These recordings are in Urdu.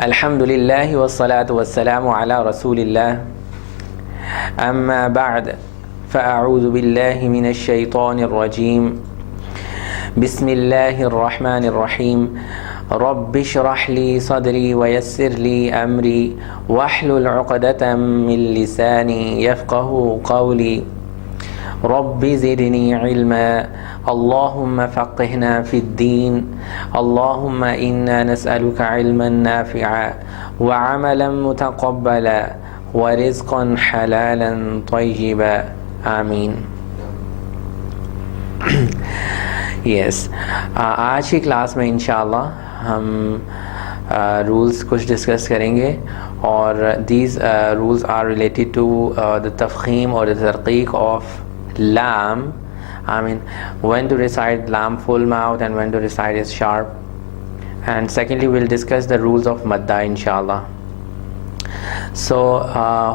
الحمد لله والصلاة والسلام على رسول الله أما بعد فأعوذ بالله من الشيطان الرجيم بسم الله الرحمن الرحيم رب اشرح لي صدري ويسر لي أمري واحلل عقدة من لساني يفقه قولي رب زدني علما اللهم فقهنا في الدين اللهم إنا نسألك علما نافعا وعملا متقبلا ورزقا حلالا طيبا آمین. یس آج کی کلاس میں انشاءاللہ ہم رولز کچھ ڈسکس کریں گے اور these rules are related to the تفخیم اور دا ترقیق آف لام. I mean, when to recite lam full mouth and when to recite is sharp. And secondly, we'll discuss the rules of madda, inshallah. So,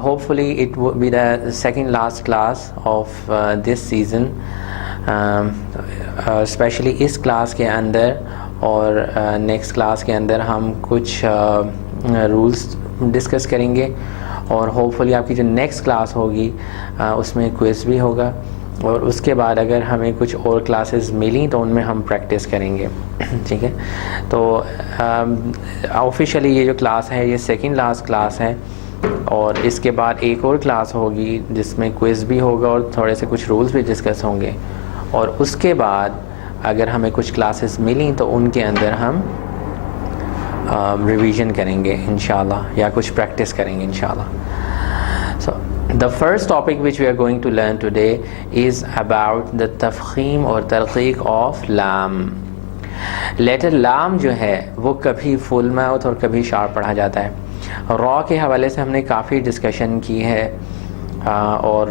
hopefully, it will be the second last class of this season. Especially اس کلاس کے اندر اور نیکسٹ کلاس کے اندر ہم کچھ رولز ڈسکس کریں گے اور ہوپفلی آپ کی جو نیکسٹ کلاس ہوگی اس میں کوئز بھی ہوگا اور اس کے بعد اگر ہمیں کچھ اور کلاسز ملیں تو ان میں ہم پریکٹس کریں گے. ٹھیک ہے، تو آفیشلی یہ جو کلاس ہے یہ سیکنڈ لاسٹ کلاس ہے اور اس کے بعد ایک اور کلاس ہوگی جس میں کوئز بھی ہوگا اور تھوڑے سے کچھ رولز بھی ڈسکس ہوں گے اور اس کے بعد اگر ہمیں کچھ کلاسز ملیں تو ان کے اندر ہم ریویژن کریں گے انشاءاللہ یا کچھ پریکٹس کریں گے انشاءاللہ. So the first topic which we are going to learn today is about the تفخیم اور ترقیق of لام. لیٹر لام جو ہے وہ کبھی فل ماؤتھ اور کبھی شارپ پڑھا جاتا ہے. را کے حوالے سے ہم نے کافی ڈسکشن کی ہے اور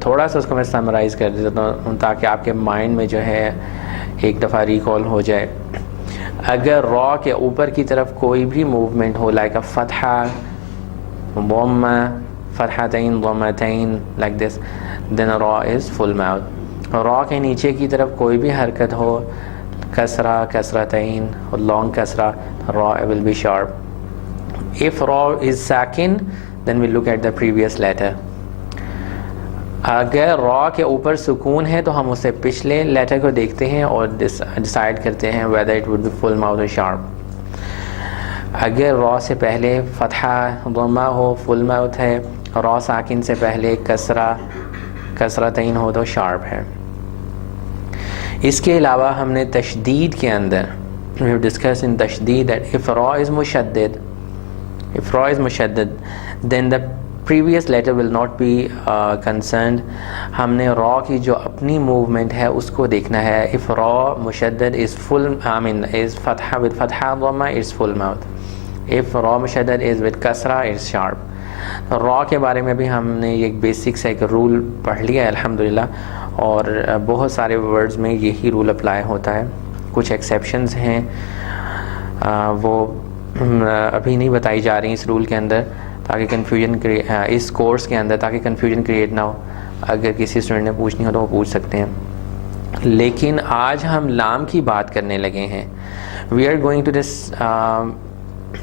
تھوڑا سا اس کو میں سمرائز کر دیتا ہوں تاکہ آپ کے مائنڈ میں جو ہے ایک دفعہ ریکال ہو جائے. اگر را کے اوپر کی طرف کوئی بھی موومنٹ ہو لائک اے فتحہ ضمہ فتحتین ضمتین لائک دس دین را از فل ماؤتھ. را کے نیچے کی طرف کوئی بھی حرکت ہو کسرہ کسرتین اور لانگ کسرہ را will be sharp. if ra is sakin then we look at the previous letter. اگر را کے اوپر سکون ہے تو ہم اسے پچھلے لیٹر کو دیکھتے ہیں اور ڈیسائیڈ کرتے ہیں whether it would be full mouth or sharp. اگر را سے پہلے فتحہ ضمہ ہو فل ماؤتھ ہے، را ساکن سے پہلے کسرہ کسرتین ہو تو شارپ ہے. اس کے علاوہ ہم نے تشدید کے اندر we have discussed in تشدید that if ra is mushaddad then the previous letter will not be concerned. ہم نے را کی جو اپنی موومنٹ ہے اس کو دیکھنا ہے. if ra mushaddad is full is fatha with fatha dhamma it's full mouth. if ra mushaddad is with kasra it's sharp. را کے بارے میں بھی ہم نے ایک بیسک سے ایک رول پڑھ لیا ہے الحمدللہ اور بہت سارے ورڈز میں یہی رول اپلائی ہوتا ہے. کچھ ایکسیپشنز ہیں وہ ابھی نہیں بتائی جا رہی اس رول کے اندر تاکہ کنفیوژن اس کورس کے اندر تاکہ کنفیوژن کریٹ نہ ہو. اگر کسی اسٹوڈنٹ نے پوچھنی ہو تو وہ پوچھ سکتے ہیں. لیکن آج ہم لام کی بات کرنے لگے ہیں. We are going to this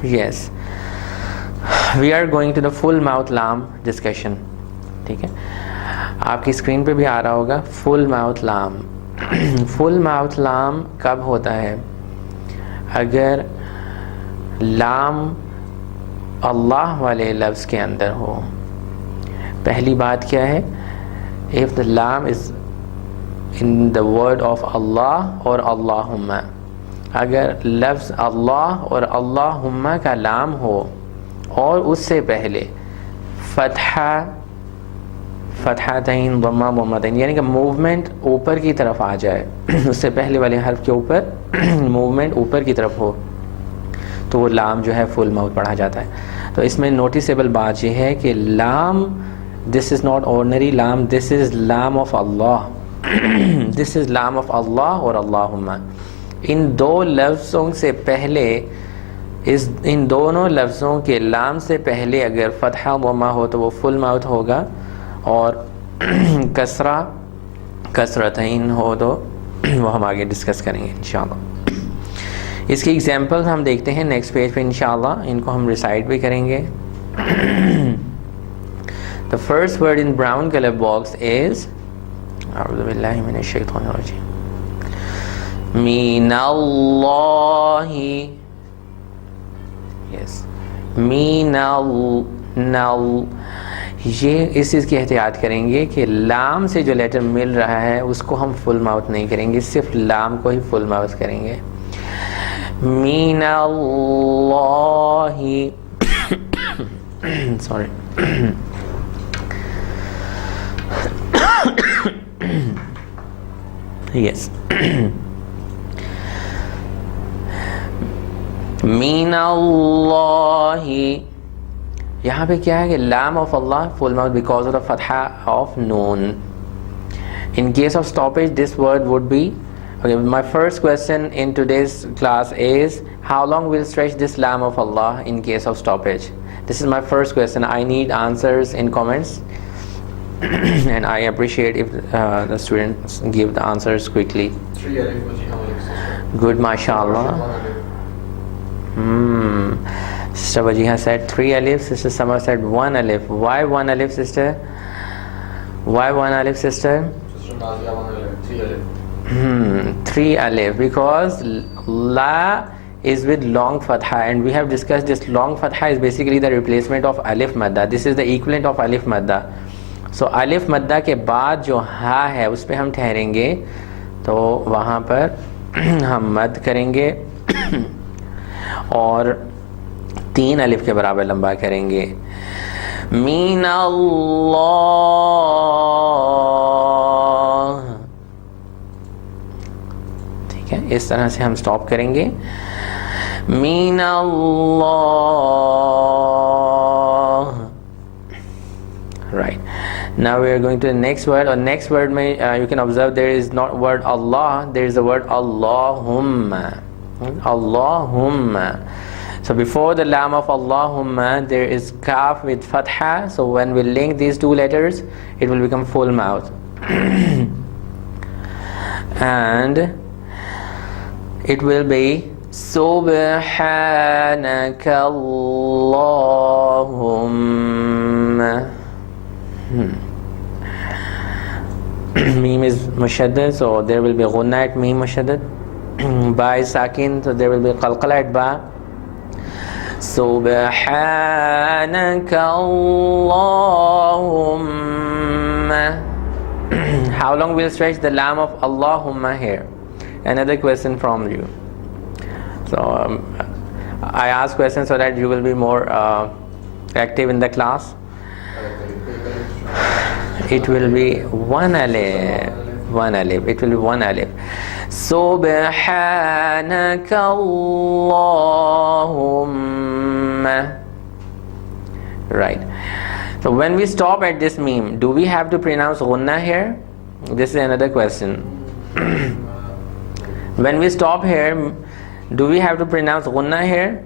yes we are going to the full mouth لام ڈسکشن. ٹھیک ہے، آپ کی اسکرین پہ بھی آ رہا ہوگا فل ماؤتھ لام. فل ماؤتھ لام کب ہوتا ہے؟ اگر لام اللہ والے لفظ کے اندر ہو. پہلی بات کیا ہے؟ if the lam is in the word of اللہ اور اللہم. اگر لفظ اللہ اور اللہم کا لام ہو اور اس سے پہلے فتحہ فتحتین ضمہ ضمتین یعنی کہ موومنٹ اوپر کی طرف آ جائے، اس سے پہلے والے حرف کے اوپر موومنٹ اوپر کی طرف ہو تو وہ لام جو ہے فل ماؤتھ پڑھا جاتا ہے. تو اس میں نوٹیسیبل بات یہ ہے کہ لام دس از ناٹ آرڈنری لام، دس از لام آف اللہ. دس از لام آف اللہ اور اللہم. ان دو لفظوں سے پہلے ان دونوں لفظوں کے لام سے پہلے اگر فتحہ ضمہ ہو تو وہ فل ماؤتھ ہوگا, اور کسرتین ہو تو وہ ہم آگے ڈسکس کریں گے انشاءاللہ. اس کی ایگزامپل ہم دیکھتے ہیں نیکسٹ پیج پہ انشاءاللہ, ان کو ہم ریسائٹ بھی کریں گے. The first word in brown color box is اعوذ باللہ من الشیطان الرجیم من اللہ. یس من یہ اس چیز کی احتیاط کریں گے کہ لام سے جو لیٹر مل رہا ہے اس کو ہم فل ماؤتھ نہیں کریں گے, صرف لام کو ہی فل ماؤتھ کریں گے. من اللہ سوری یس من اللہ. یہاں پہ کیا ہے کہ لام of Allah full mouth because of the فتحہ آف نون. In case of stoppage, this word would be, okay, my first question in today's class is, how long will stretch this lam of Allah in case of stoppage? This is my first question. I need answers in comments. And I appreciate if the students give the answers quickly. 3 alif wajiha alif. Good, mashallah. Sister Wajiha said 3 alif, Sister Sama said 1 alif. Why 1 alif, sister? Why 1 alif, sister? Sister Nazia 1 alif, 3 alif. 3 alif, because la is with long fatha, and we have discussed this long fatha is basically the replacement of alif madda. This is the equivalent of alif madda. So alif madda کے بعد جو ہا ہے اس پہ ہم ٹھہریں گے, تو وہاں پر ہم مد کریں گے اور 3 الف کے برابر لمبا کریں گے. مین اللہ, ٹھیک ہے, اس طرح سے ہم سٹاپ کریں گے. مین اللہ, right. Now we are going to the next word. Or next word may you can observe there is not word Allah, there is the word Allahumma. Allahumma. So before the lam of Allahumma there is kaf with fatha, so when we link these two letters it will become full mouth. And it will be Subhanaka Allahumma. Meem is mushaddad, so there will be ghunna at meem mushaddad. Ba is sakin, so there will be qalqala at ba. Subhanaka Allahumma. How long will stretch the lam of Allahumma here? Another question from you. So I ask questions so that you will be more active in the class. It will be 1 alif. It will be 1 alif. Subhanaka Allahumma. Right. So when we stop at this meme, do we have to pronounce gunna here? This is another question. When we stop here, do we have to pronounce gunna here?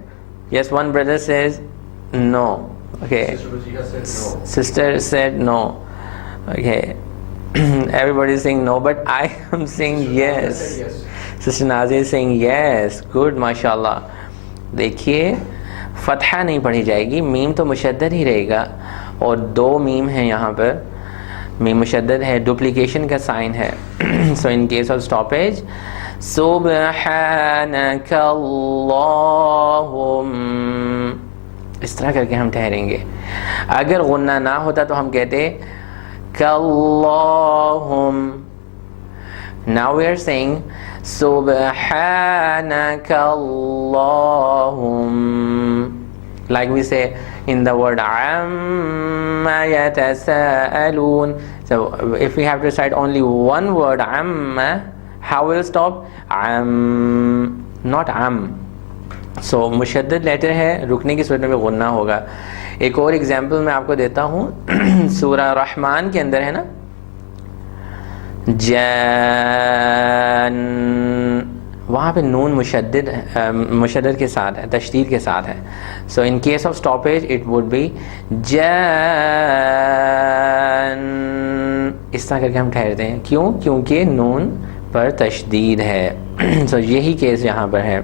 Yes, one brother says no. Okay. Sister said no. Okay. Everybody is saying no, but I am saying yes. Sister Nazi is saying yes. Good, mashallah. دیکھیے فتحہ نہیں پڑھی جائے گی, میم تو مشدد ہی رہے گا, اور 2 میم ہیں یہاں پر, میم مشدد ہے, ڈپلیکیشن کا سائن ہے. So in case of stoppage, سبحانک اللہم, اس طرح کر کے ہم ٹھہریں گے. اگر غنہ نہ ہوتا تو ہم کہتے کاللہم. Now we are saying سبحانک اللہم, like we say in the word عَمَّ يَتَسَاءَلُونَ. So if we have to recite only one word عَمَّ, how will stop? عَمَّ, not عَمَّ. So مشدد لیٹر ہے, رکنے کی صورت میں غنہ ہوگا. ایک اور ایگزامپل میں آپ کو دیتا ہوں. سورہ رحمان کے اندر ہے نا, جان, وہاں پہ نون مشدد کے ساتھ ہے, تشدید کے ساتھ ہے. So in case of stoppage it would be جان. اس طرح کر کے ہم ٹھہرتے ہیں. کیوں؟ کیونکہ نون پر تشدید ہے. سو یہی کیس یہاں پر ہے.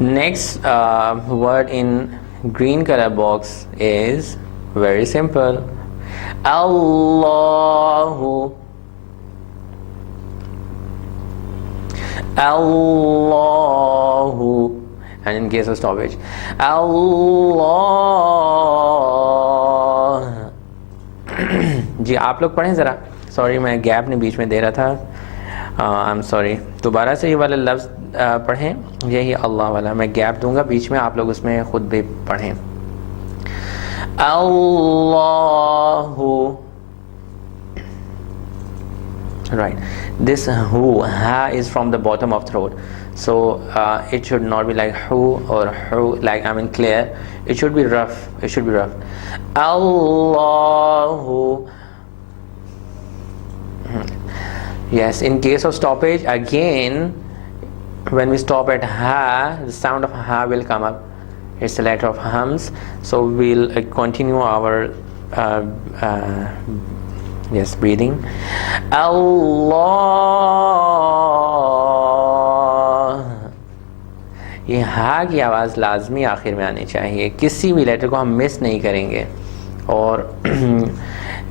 Next word in green color box is very simple. Allahu. Allahu. And in case of stoppage, Allah. جی آپ لوگ پڑھیں ذرا. سوری میں گیپ نے بیچ میں دے رہا تھا. I'm sorry. دوبارہ سے یہ والا لفظ پڑھیں, یہی اللہ والا. میں گیپ دوں گا بیچ میں, آپ لوگ اس میں خود بھی پڑھیں. اللہ. Right. This who, ha is from the bottom of throat. So it should not be like who or who, like I mean clear. It should be rough. It should be rough. Allahu. Yes, in case of stoppage, again, when we stop at ha, the sound of ha will come up. It's a letter of hums. So we'll continue our breathing. Allah. یہ ہا کی آواز لازمی آخر میں آنی چاہیے. کسی بھی لیٹر کو ہم مس نہیں کریں گے. اور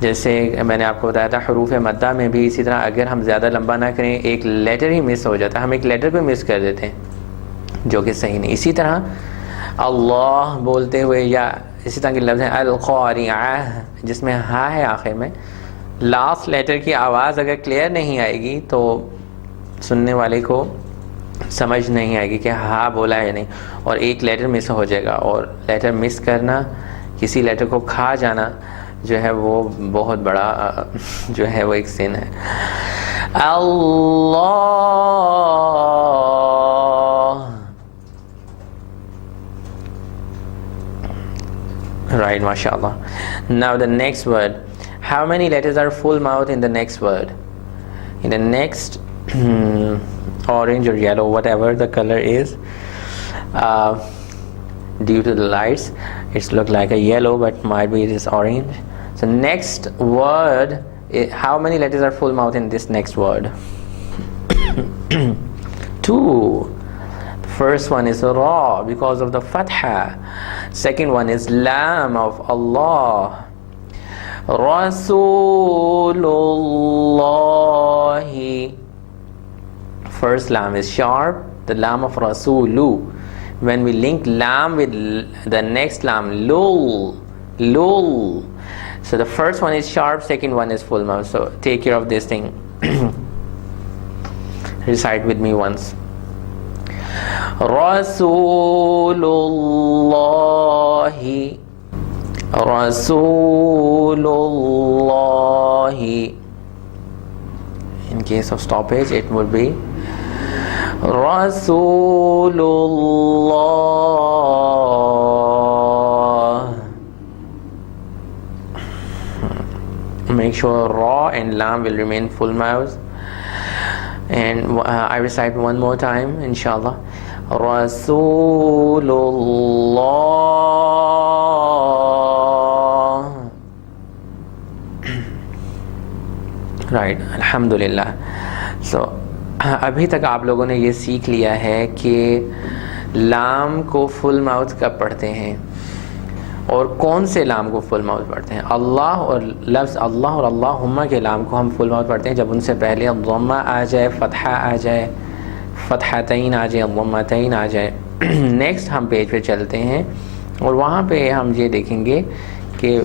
جیسے میں نے آپ کو بتایا تھا حروف مدہ میں بھی اسی طرح, اگر ہم زیادہ لمبا نہ کریں, ایک لیٹر ہی مس ہو جاتا ہے, ہم ایک لیٹر پہ مس کر دیتے ہیں, جو کہ صحیح نہیں. اسی طرح اللہ بولتے ہوئے, یا اسی طرح کے لفظ ہیں القاریعہ جس میں ہا ہے آخر میں, لاسٹ لیٹر کی آواز اگر کلیئر نہیں آئے گی تو سننے والے کو سمجھ نہیں آئے گی کہ ہا بولا ہے نہیں, اور ایک لیٹر مس ہو جائے گا. اور لیٹر مس کرنا, کسی لیٹر کو کھا جانا جو ہے وہ بہت بڑا جو ہے وہ ایک سن ہے. اللہ. Right, mashallah. Now the next word. How many letters are full mouth in the next word? In the next orange or yellow, whatever the color is, due to the lights, it's look like a yellow, but might be it is orange. So next word, how many letters are full mouth in this next word? 2. First one is Ra because of the Fatha. Second one is Lam of Allah. Rasulullahi. First Lam is sharp, the Lam of Rasulu. When we link Lam with the next Lam, Lul, Lul. So the first one is sharp, second one is full mouth. So take care of this thing. Recite with me once. Rasulullahi. Rasulullahi. In case of stoppage, it would be Rasulullah. Make sure Ra and Lam will remain full mouths. And I recite one more time, inshallah. Rasulullah. Right, alhamdulillah. So ابھی تک آپ لوگوں نے یہ سیکھ لیا ہے کہ لام کو فل ماؤتھ کب پڑھتے ہیں اور کون سے لام کو فل ماؤتھ پڑھتے ہیں. اللہ اور لفظ اللہ اور اللہم کے لام کو ہم فل ماؤتھ پڑھتے ہیں جب ان سے پہلے ضمہ آ جائے, فتحہ آ جائے, فتحتین آ جائے, ضمتین آ جائے. نیکسٹ ہم پیج پہ چلتے ہیں اور وہاں پہ ہم یہ دیکھیں گے کہ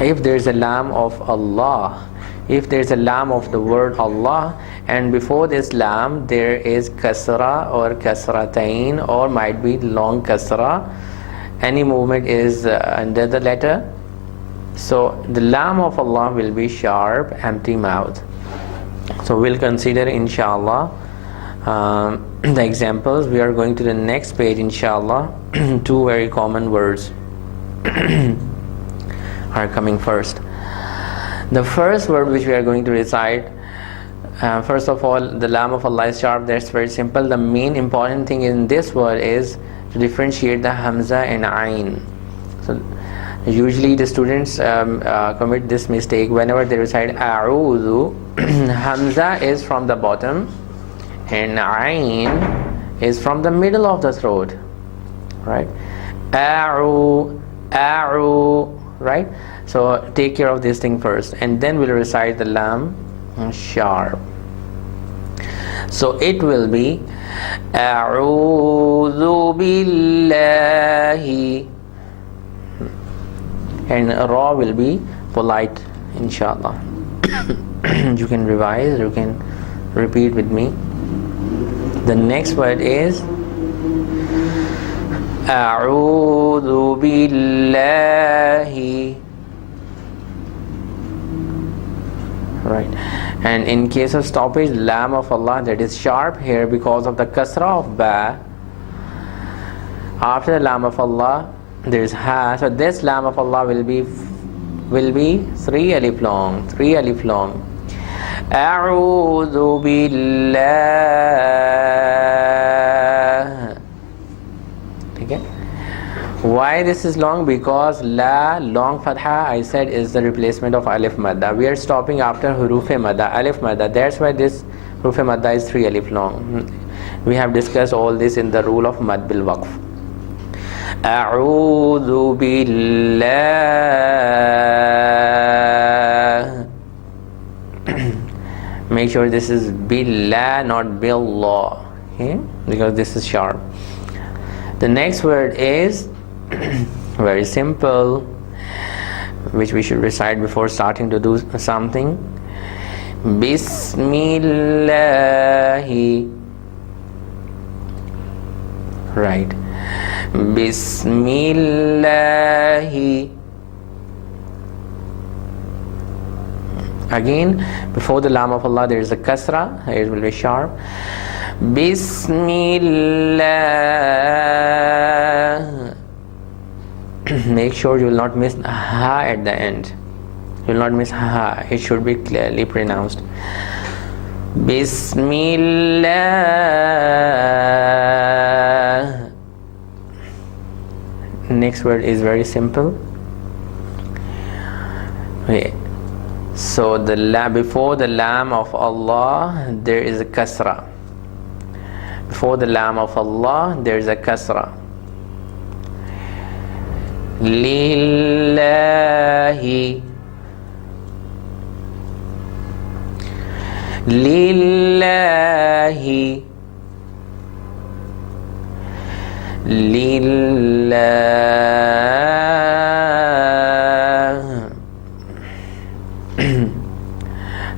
if there is a lam of Allah, if there is a lam of the word Allah and before this lam there is kasra or kasratain or might be long kasra, any movement is under the letter, so the lam of Allah will be sharp, empty mouth. So we'll consider inshallah the examples. We are going to the next page inshallah. 2 very common words are coming first. The first word which we are going to recite, first of all, the lam of Allah is sharp. That's very simple. The main important thing in this word is to differentiate the hamza and ayn. So usually the students commit this mistake whenever they recite a'udhu. Hamza is from the bottom and ayn is from the middle of the throat, right? A'u, right? So take care of this thing first, and then we'll recite the lam sharp. So it will be a'udhu billahi, and ra will be polite, inshallah. You can revise, you can repeat with me. The next word is a'udhu billahi, right? And in case of stoppage, lam of Allah, that is sharp here because of the kasra of ba. After the lam of Allah there is ha, so this lam of Allah will be 3 alif long. A'udhu billah. Okay? Why this is long? Because la, long fatha, I said, is the replacement of alif madda. We are stopping after huruf madda, alif madda. That's why this huruf madda is 3 alif long. We have discussed all this in the rule of mad bil waqf. A'udhu billah. Make sure this is billah, not billah, okay? Because this is sharp. The next word is very simple, which we should recite before starting to do something. Bismillahi, right? Bismillahi. Again, before the lam of Allah there is a kasra, it will be sharp. Bismillah. Make sure you will not miss ha at the end. You will not miss ha. It should be clearly pronounced. Bismillah. Next word is very simple. Okay. So the before the lam of Allah there is a kasra. Before the lam of Allah there is a kasra. Lillahi. Lillahi. Lillah.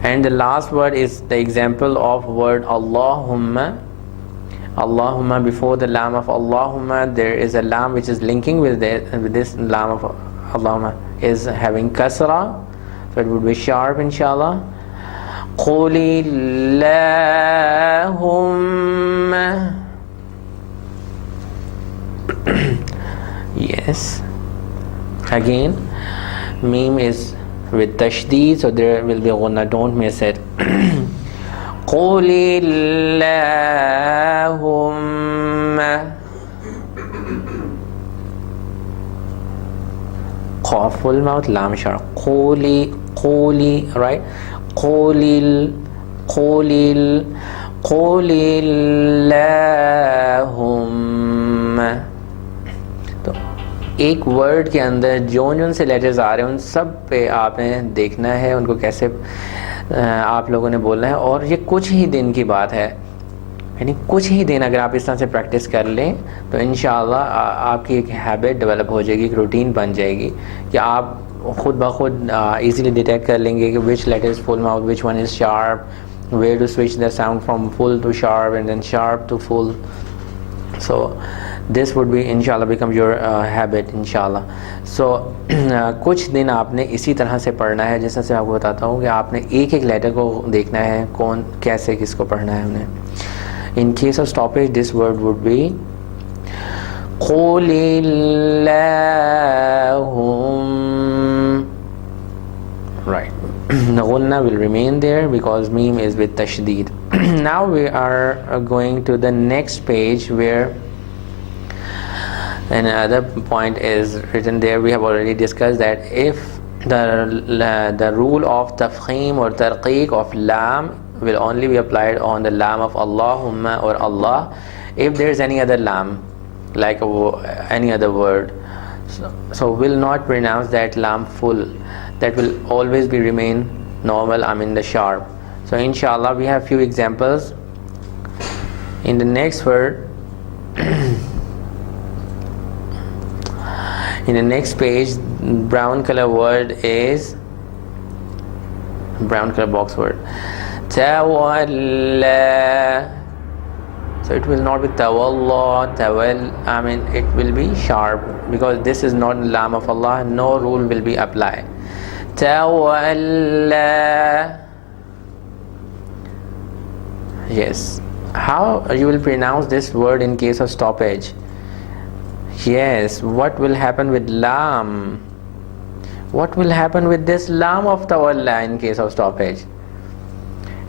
And the last word is the example of word Allahumma. Allahumma, before the lam of Allahumma there is a lam which is linking with this lam of Allahumma is having kasra, so it would be sharp, inshallah. Qulillahumma. Yes. Again, meme is with tashdeed, so there will be ghunna, don't miss it. Qulillahumma. Qaf full mouth, lam sharp. Quli, right? Qulillahumma. تو ایک ورڈ کے اندر جون سے لیٹرز آ رہے ہیں ان سب پہ آپ نے دیکھنا ہے ان کو کیسے آپ لوگوں نے بولنا ہے. اور یہ کچھ ہی دن کی بات ہے, یعنی کچھ ہی دن اگر آپ اس طرح سے پریکٹس کر لیں تو انشاءاللہ آپ کی ایک ہیبٹ ڈیولپ ہو جائے گی, ایک روٹین بن جائے گی کہ آپ خود بخود ایزیلی ڈیٹیکٹ کر لیں گے کہ which letter is full mouth, which one is sharp, where to switch the sound from full to sharp and then sharp to full. So this would be inshallah become your habit inshallah. So کچھ دن آپ نے اسی طرح سے پڑھنا ہے, جیسا سے آپ کو بتاتا ہوں کہ آپ نے ایک ایک لیٹر کو دیکھنا ہے کون کیسے کس کو پڑھنا ہے انہیں. In case of stoppage this word would be قُلِ اللَّهُمْ, right. Ghunna will remain there because meme is with tashdeed. Now we are going to the next page where another point is written there. We have already discussed that if the rule of tafkhim or tarqiq of lam will only be applied on the lam of Allahumma or Allah. If there is any other lam, like any other word, so will not pronounce that lam full. That will always be remain normal, the sharp. So inshallah we have few examples. In the next word, in the next page, brown color word is brown color box word. Tawalla. So it will not be tawalla, it will be sharp because this is not lam of Allah. No rule will be applied. Tawalla. Yes. How you will pronounce this word in case of stoppage? Yes. What will happen with lam? What will happen with this lam of tawalla in case of stoppage?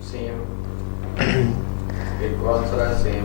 Same. It was same.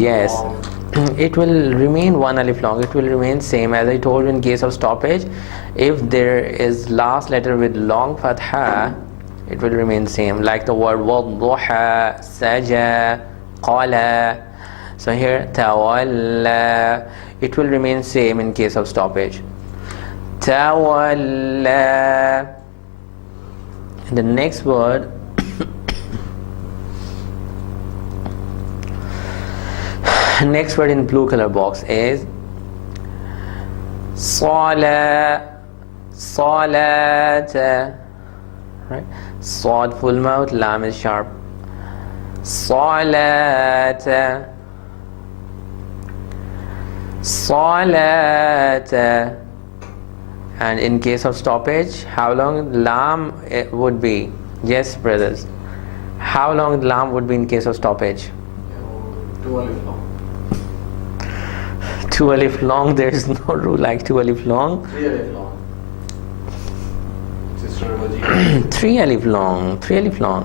Yes. It will remain one alif long. It will remain same as I told you in case of stoppage. If there is last letter with long fatha, it will remain same, like the word wadduha, saja, qala. So here tawalla, it will remain same in case of stoppage. Tawalla. The next word next word in blue color box is sala, salata, right? Sod full mouth, lam is sharp. Salata, salata. And in case of stoppage, how long lam would be? Yes, brothers. How long lam would be in case of stoppage? 2 alif long. 2 alif long. There is no rule like 2 alif long. 3 alif long. 3 alif long. 3 alif long.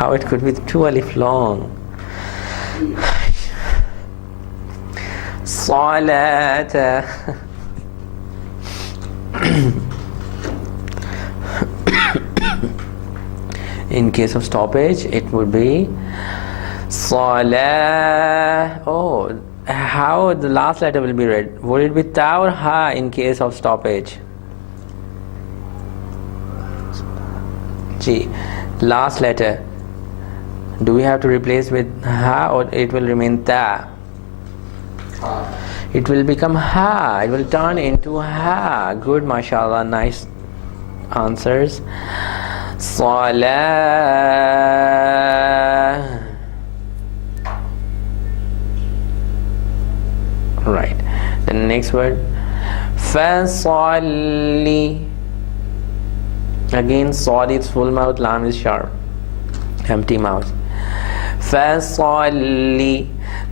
How it could be 2 alif long? Salata. In case of stoppage, it would be Salah. Oh, how the last letter will be read? Would it be ta or ha in case of stoppage? Gee, last letter. Do we have to replace with ha or it will remain ta? Ha. It will become ha. It will turn into ha. Good, mashallah. Nice answers. Salah. Right. The next word, fasalli. Again, sad is full mouth, lam is sharp, empty mouth. Fasalli.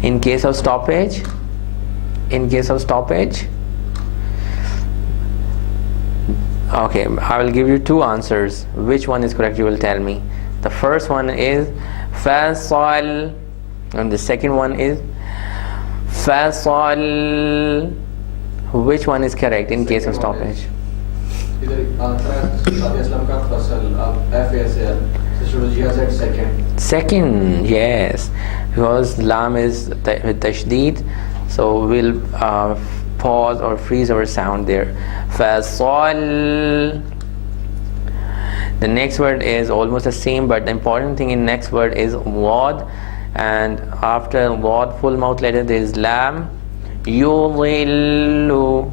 In case of stoppage, okay, I will give you 2 answers. Which one is correct? You will tell me. The first one is fasal, and the second one is fasal. Which one is correct in case of stoppage? Second, yes, because lam is with tashdeed, so we'll pause or freeze our sound there. Fasal. The next word is almost the same, but the important thing in next word is wad, and after wad full mouth letter there is lam. Yudhillu,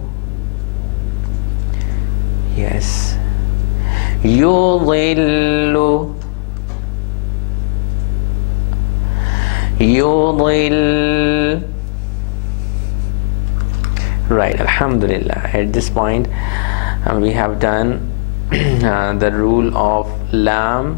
yes, yudhillu, yudhill. Right, alhamdulillah. At this point we have done the rule of lam.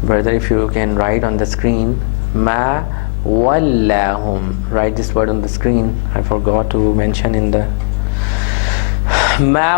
Brother, if you can write on the screen, ma wallahum. Write this word on the screen. I forgot to mention in the ma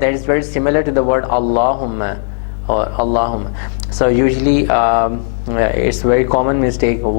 that is very similar to the word Allahumma or Allahumma. So usually it's very common mistake.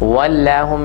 Wallahum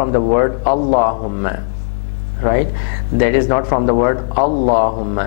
from the word Allahumma. Right, that is not from the word Allahumma.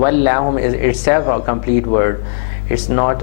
wallahum is itself a complete word. It's not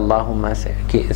Allahumma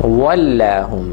Wallahum,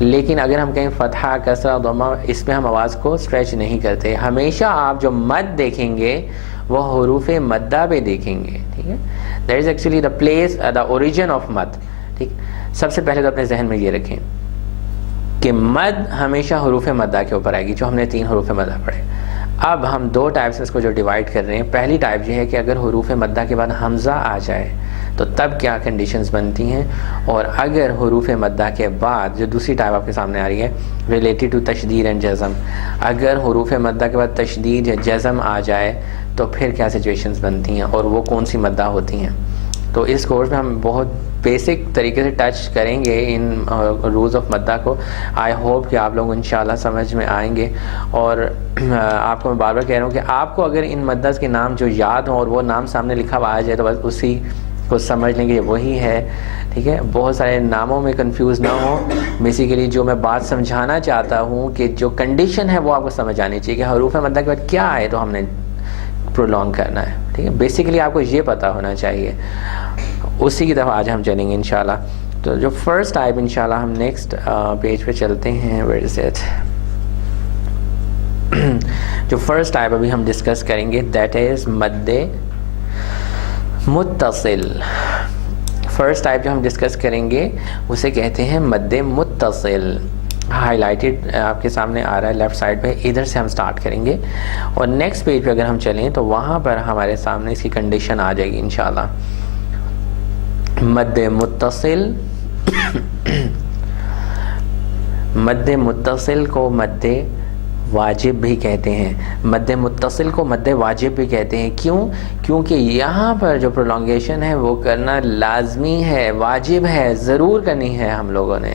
لیکن اگر ہم کہیں فتحہ کسرہ ضمہ اس میں ہم آواز کو اسٹریچ نہیں کرتے. ہمیشہ آپ جو مد دیکھیں گے وہ حروف مدہ پہ دیکھیں گے. ٹھیک ہے, that is actually the place the origin of مد. ٹھیک, سب سے پہلے تو اپنے ذہن میں یہ رکھیں کہ مد ہمیشہ حروف مدہ کے اوپر آئے گی, جو ہم نے 3 حروف مدہ پڑھے. اب ہم 2 ٹائپس اس کو جو ڈیوائڈ کر رہے ہیں. پہلی ٹائپ یہ ہے کہ اگر حروف مدہ کے بعد حمزہ آ جائے تو تب کیا کنڈیشنز بنتی ہیں, اور اگر حروف مدہ کے بعد جو دوسری ٹائپ آپ کے سامنے آ رہی ہے ریلیٹڈ ٹو تشدید اینڈ جزم, اگر حروف مدہ کے بعد تشدید یا جزم آ جائے تو پھر کیا سچویشنز بنتی ہیں اور وہ کون سی مدہ ہوتی ہیں. تو اس کورس میں ہم بہت بیسک طریقے سے ٹچ کریں گے ان رولز آف مدہ کو. آئی ہوپ کہ آپ لوگ انشاءاللہ سمجھ میں آئیں گے. اور آپ کو میں بار بار کہہ رہا ہوں کہ آپ کو اگر ان مدہ کے نام جو یاد ہوں اور وہ نام سامنے لکھا ہوا آ جائے تو بس اسی کو سمجھ لیں گے یہ وہی ہے. ٹھیک ہے, بہت سارے ناموں میں کنفیوز نہ ہوں. بیسیکلی جو میں بات سمجھانا چاہتا ہوں کہ جو کنڈیشن ہے وہ آپ کو سمجھ آنی چاہیے کہ حروف مدہ کے بعد کیا آئے تو ہم نے پرولونگ کرنا ہے. ٹھیک ہے, بیسیکلی آپ کو یہ پتہ ہونا چاہیے. اسی کی طرف آج ہم چلیں گے انشاءاللہ. تو جو فرسٹ ٹائپ انشاءاللہ ہم نیکسٹ پیج پہ چلتے ہیں. ویئر از اٹ, جو فرسٹ ٹائپ ابھی ہم ڈسکس کریں گے دیٹ از مد متصل. فرسٹ ٹائپ جو ہم ڈسکس کریں گے اسے کہتے ہیں مد متصل. ہائی لائٹڈ آپ کے سامنے آ رہا ہے لیفٹ سائڈ پہ, ادھر سے ہم سٹارٹ کریں گے اور نیکسٹ پیج پہ اگر ہم چلیں تو وہاں پر ہمارے سامنے اس کی کنڈیشن آ جائے گی انشاءاللہ. مد متصل, مد متصل کو مد واجب بھی کہتے ہیں. مد متصل کو مد واجب بھی کہتے ہیں. کیوں؟ کیونکہ یہاں پر جو پرولونگیشن ہے وہ کرنا لازمی ہے, واجب ہے, ضرور کرنی ہے ہم لوگوں نے.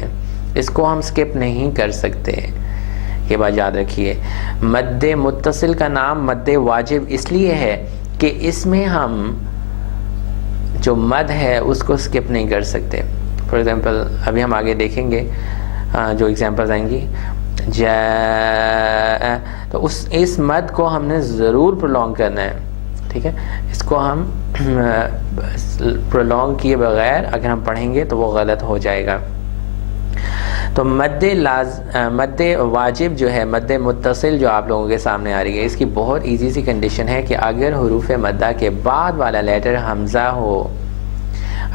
اس کو ہم سکپ نہیں کر سکتے. یہ بات یاد رکھیے. مد متصل کا نام مد واجب اس لیے ہے کہ اس میں ہم جو مد ہے اس کو سکپ نہیں کر سکتے. فار ایگزامپل ابھی ہم آگے دیکھیں گے جو ایگزامپلز آئیں گی. تو اس مد کو ہم نے ضرور پرولونگ کرنا ہے. ٹھیک ہے, اس کو ہم پرولونگ کیے بغیر اگر ہم پڑھیں گے تو وہ غلط ہو جائے گا. تو مد واجب جو ہے, مد متصل جو آپ لوگوں کے سامنے آ رہی ہے, اس کی بہت ایزی سی کنڈیشن ہے کہ اگر حروف مدہ کے بعد والا لیٹر حمزہ ہو,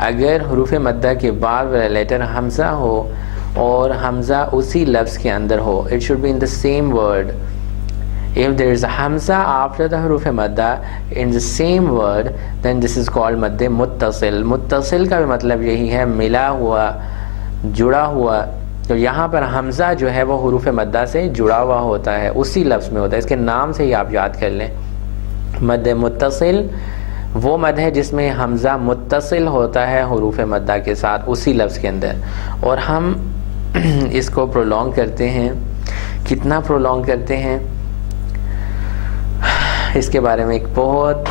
اگر حروف مدہ کے بعد والا لیٹر حمزہ ہو اور حمزہ اسی لفظ کے اندر ہو, it should be in the same word. If there is a hamza after the حروف مدہ in the same word then this is called مد متصل. متصل کا بھی مطلب یہی ہے ملا ہوا, جڑا ہوا. تو یہاں پر حمزہ جو ہے وہ حروف مدہ سے جڑا ہوا ہوتا ہے, اسی لفظ میں ہوتا ہے. اس کے نام سے ہی آپ یاد کر لیں. مد متصل وہ مد ہے جس میں حمزہ متصل ہوتا ہے حروف مدہ کے ساتھ اسی لفظ کے اندر, اور ہم اس کو پرولونگ کرتے ہیں. کتنا پرولونگ کرتے ہیں اس کے بارے میں ایک بہت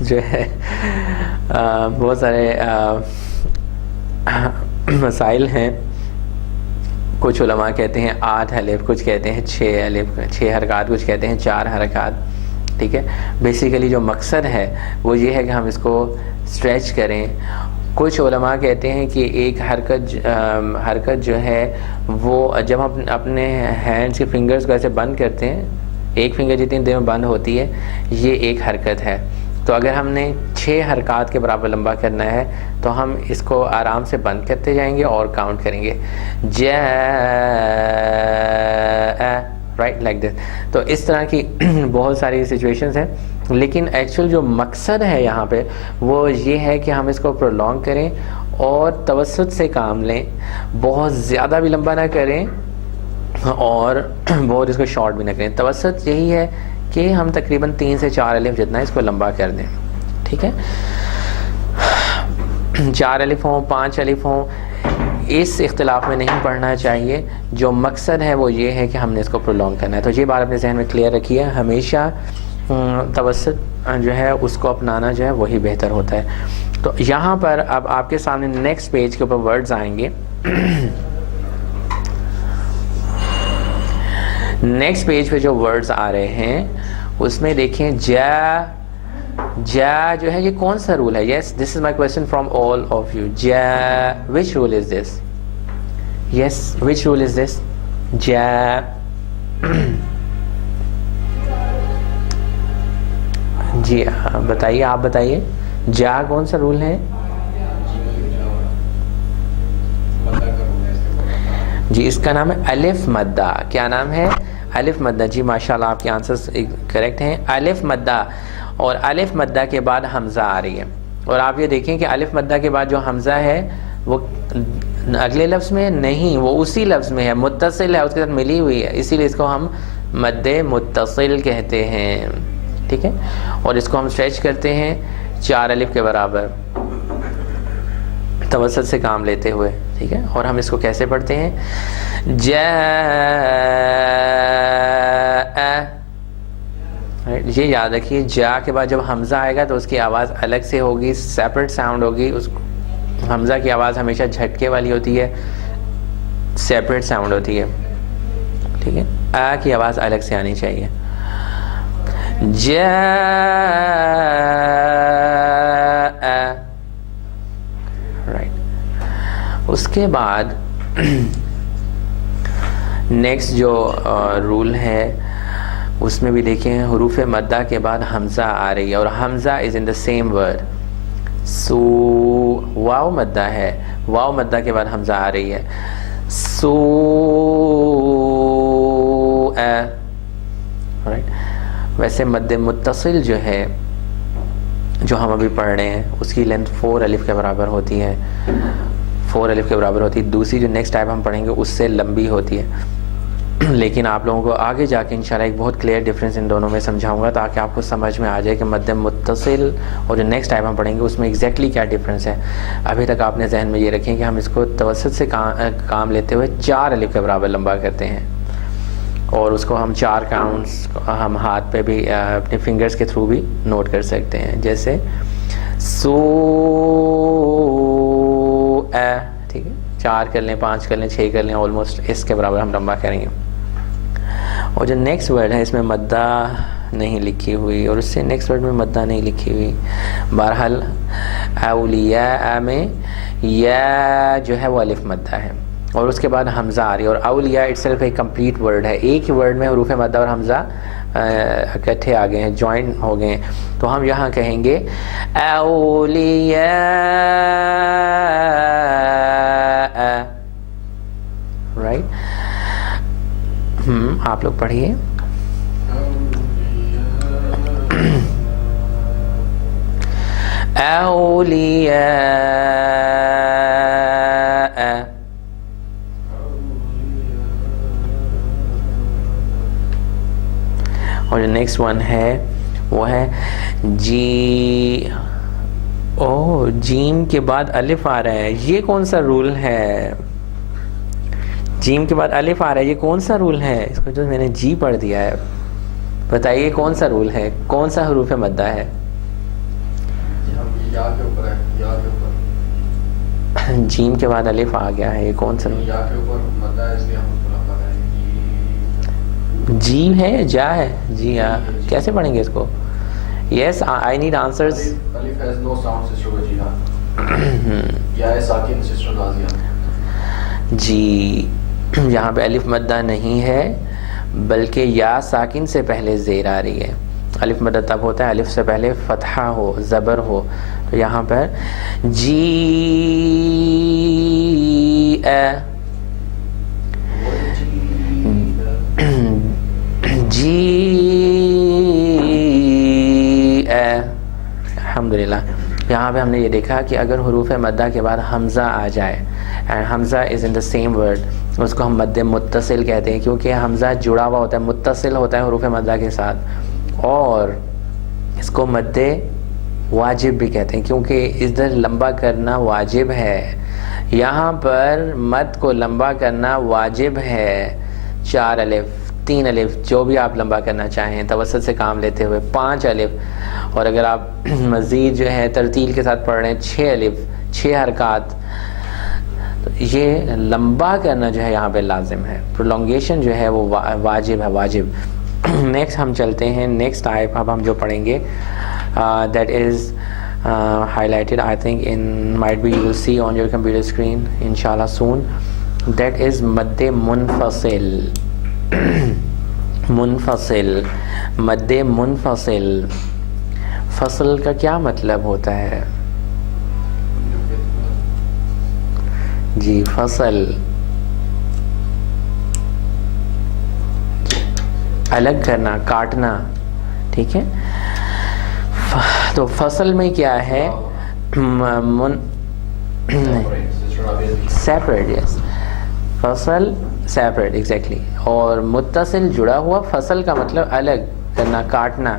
جو ہے بہت سارے مسائل ہیں. کچھ علماء کہتے ہیں 8 الف, کچھ کہتے ہیں 6 الف 6 حرکات, کچھ کہتے ہیں 4 حرکات. ٹھیک ہے, بیسیکلی جو مقصد ہے وہ یہ ہے کہ ہم اس کو اسٹریچ کریں. کچھ علماء کہتے ہیں کہ ایک حرکت جو ہے وہ جب ہم اپنے ہینڈس کے فنگرز کو ایسے بند کرتے ہیں, ایک فنگر جتنی دیر میں بند ہوتی ہے, یہ ایک حرکت ہے. تو اگر ہم نے 6 حرکات کے برابر لمبا کرنا ہے تو ہم اس کو آرام سے بند کرتے جائیں گے اور کاؤنٹ کریں گے. Right like this. تو اس طرح کی بہت ساری سچویشنز ہیں, لیکن ایکچوئل جو مقصد ہے یہاں پہ وہ یہ ہے کہ ہم اس کو پرولونگ کریں اور توسط سے کام لیں. بہت زیادہ بھی لمبا نہ کریں اور بہت اس کو شارٹ بھی نہ کریں. توسط یہی ہے کہ ہم تقریباً 3 سے 4 الف جتنا اس کو لمبا کر دیں. ٹھیک ہے, 4 الف ہوں 5 الف ہوں, اس اختلاف میں نہیں پڑھنا چاہیے. جو مقصد ہے وہ یہ ہے کہ ہم نے اس کو پرولونگ کرنا ہے. تو یہ بات اپنے ذہن میں کلیئر رکھیے. ہمیشہ توسط جو ہے اس کو اپنانا جو ہے وہی بہتر ہوتا ہے. تو یہاں پر اب آپ کے سامنے نیکسٹ پیج کے اوپر ورڈز آئیں گے. نیکسٹ پیج پہ جو ورڈز آ رہے ہیں اس میں دیکھیں جا جو ہے یہ کون سا رول ہے. Yes this is my question from all of you. جا which rule is this? Yes, which rule is this? Ja. جی بتائیے, آپ بتائیے جا کون سا رول ہے؟ جی اس کا نام ہے الف مدہ. کیا نام ہے؟ الف مدہ. جی ماشاءاللہ آپ کے آنسرز کریکٹ ہیں. الف مدہ, اور الف مدہ کے بعد حمزہ آ رہی ہے. اور آپ یہ دیکھیں کہ الف مدہ کے بعد جو حمزہ ہے وہ اگلے لفظ میں نہیں, وہ اسی لفظ میں ہے, متصل ہے, اس کے ساتھ ملی ہوئی ہے, اسی لیے اس کو ہم مد متصل کہتے ہیں. ٹھیک ہے, اور اس کو ہم اسٹریچ کرتے ہیں 4 الف کے برابر توسط سے کام لیتے ہوئے. ٹھیک ہے, اور ہم اس کو کیسے پڑھتے ہیں؟ یہ یاد رکھیے, جا کے بعد جب حمزہ آئے گا تو اس کی آواز الگ سے ہوگی, سیپریٹ ساؤنڈ ہوگی. اس حمزہ کی آواز ہمیشہ جھٹکے والی ہوتی ہے, سیپریٹ ساؤنڈ ہوتی ہے. ٹھیک ہے, آ کی آواز الگ سے آنی چاہیے. رائٹ. اس کے بعد نیکسٹ جو رول ہے اس میں بھی دیکھیں, حروف مدہ کے بعد حمزہ آ رہی ہے, اور حمزہ is in the same word. سو واو مدہ ہے, واو مدہ کے بعد حمزہ آ رہی ہے. So right. ویسے مد متصل جو ہے جو ہم ابھی پڑھ رہے ہیں اس کی لینتھ 4 الف کے برابر ہوتی ہے, 4 الف کے برابر ہوتی ہے. دوسری جو نیکسٹ ٹائپ ہم پڑھیں گے اس سے لمبی ہوتی ہے. لیکن آپ لوگوں کو آگے جا کے انشاءاللہ ایک بہت کلیئر ڈفرینس ان دونوں میں سمجھاؤں گا, تاکہ آپ کو سمجھ میں آ جائے کہ مد متصل اور جو نیکسٹ ٹائپ ہم پڑھیں گے اس میں ایگزیکٹلی کیا ڈفرینس ہے. ابھی تک آپ نے ذہن میں یہ رکھیں کہ ہم اس کو توسط سے کام لیتے ہوئے 4 الف کے برابر لمبا کرتے ہیں, اور اس کو ہم 4 کاؤنٹس ہم ہاتھ پہ بھی اپنے فنگرز کے تھرو بھی نوٹ کر سکتے ہیں, جیسے سو اے. ٹھیک ہے, 4 کر لیں, 5 کر لیں, 6 کر لیں, آلموسٹ اس کے برابر ہم لمبا کریں گے. اور جو نیکسٹ ورڈ ہے اس میں مدہ نہیں لکھی ہوئی, اور اس سے نیکسٹ ورڈ میں مدہ نہیں لکھی ہوئی. بہرحال اولیاء میں یا جو ہے وہ الف مدہ ہے, اور اس کے بعد حمزہ آ رہی ہے. اور اولیاء اٹ سیلف ایک کمپلیٹ ورڈ ہے, ایک ہی ورڈ میں حروف مدہ اور حمزہ اکٹھے آ گئے ہیں, جوائن ہو گئے ہیں. تو ہم یہاں کہیں گے اولیاء. رائٹ. آپ لوگ پڑھیے. اولیاء. اور جو نیکسٹ ون ہے وہ ہے جی. او, جیم کے بعد الف آ رہا ہے, یہ کون سا رول ہے؟ جیم کے بعد الف آ رہا ہے, یہ کون سا رول ہے؟ اس کو جو میں نے جی پڑھ دیا ہے, بتائیے کون سا رول ہے, کون سا حروف مدہ ہے؟ جیم کے بعد الف آ گیا ہے, یہ کون سا رول؟ جی ہے, جا ہے, جی ہاں. کیسے پڑھیں گے اس کو؟ یس, آئی نیڈ آنسرز. جی یہاں پہ الف مدہ نہیں ہے, بلکہ یا ساکن سے پہلے زیر آ رہی ہے. الف مدہ تب ہوتا ہے الف سے پہلے فتحہ ہو, زبر ہو. تو یہاں پر جی جی الحمدللہ. یہاں پہ ہم نے یہ دیکھا کہ اگر حروف مدہ کے بعد حمزہ آ جائے, اینڈ حمزہ is in the same word, اس کو ہم مد متصل کہتے ہیں, کیونکہ حمزہ جڑا ہوا ہوتا ہے, متصل ہوتا ہے حروف مدہ کے ساتھ. اور اس کو مد واجب بھی کہتے ہیں, کیونکہ ادھر لمبا کرنا واجب ہے. یہاں پر مد کو لمبا کرنا واجب ہے. 4 الف, 3 الف, جو بھی آپ لمبا کرنا چاہیں, توسط سے کام لیتے ہوئے 5 الف. اور اگر آپ مزید جو ہے ترتیل کے ساتھ پڑھ رہے ہیں 6 الف, 6 حرکات, تو یہ لمبا کرنا جو ہے یہاں پہ لازم ہے. پرولونگیشن جو ہے وہ واجب ہے, واجب. نیکسٹ ہم چلتے ہیں, نیکسٹ ٹائپ اب ہم جو پڑھیں گے that is highlighted I think in might be you will see on your computer screen inshallah soon. that is مد منفصل. منفصل، مد منفصل. فصل کا کیا مطلب ہوتا ہے؟ جی فصل الگ کرنا، کاٹنا. ٹھیک ہے، تو فصل میں کیا ہے؟ سیپریٹ. یس، فصل سیپریٹ ایگزیکٹلی. اور متصل جڑا ہوا، فصل کا مطلب الگ کرنا، کاٹنا.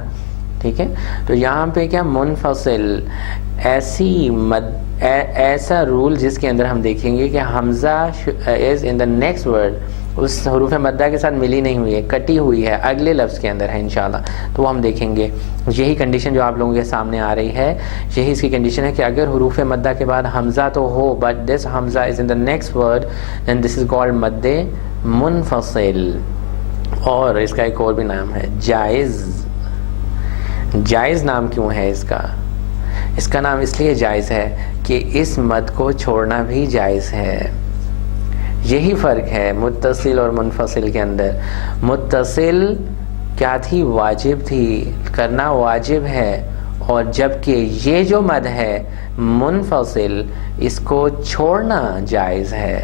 ٹھیک ہے، تو یہاں پہ کیا منفصل ایسا رول جس کے اندر ہم دیکھیں گے کہ حمزہ is in the next word اس حروف مدہ کے ساتھ ملی نہیں ہوئی ہے، کٹی ہوئی ہے، اگلے لفظ کے اندر ہے انشاءاللہ. تو وہ ہم دیکھیں گے. یہی کنڈیشن جو آپ لوگوں کے سامنے آ رہی ہے، یہی اس کی کنڈیشن ہے کہ اگر حروف مدہ کے بعد حمزہ تو ہو بٹ دس حمزہ is in the next word and this is called مد منفصل. اور اس کا ایک اور بھی نام ہے جائز. جائز نام کیوں ہے اس کا؟ اس کا نام اس لیے جائز ہے کہ اس مد کو چھوڑنا بھی جائز ہے. یہی فرق ہے متصل اور منفصل کے اندر. متصل کیا تھی؟ واجب تھی، کرنا واجب ہے. اور جبکہ یہ جو مد ہے منفصل، اس کو چھوڑنا جائز ہے.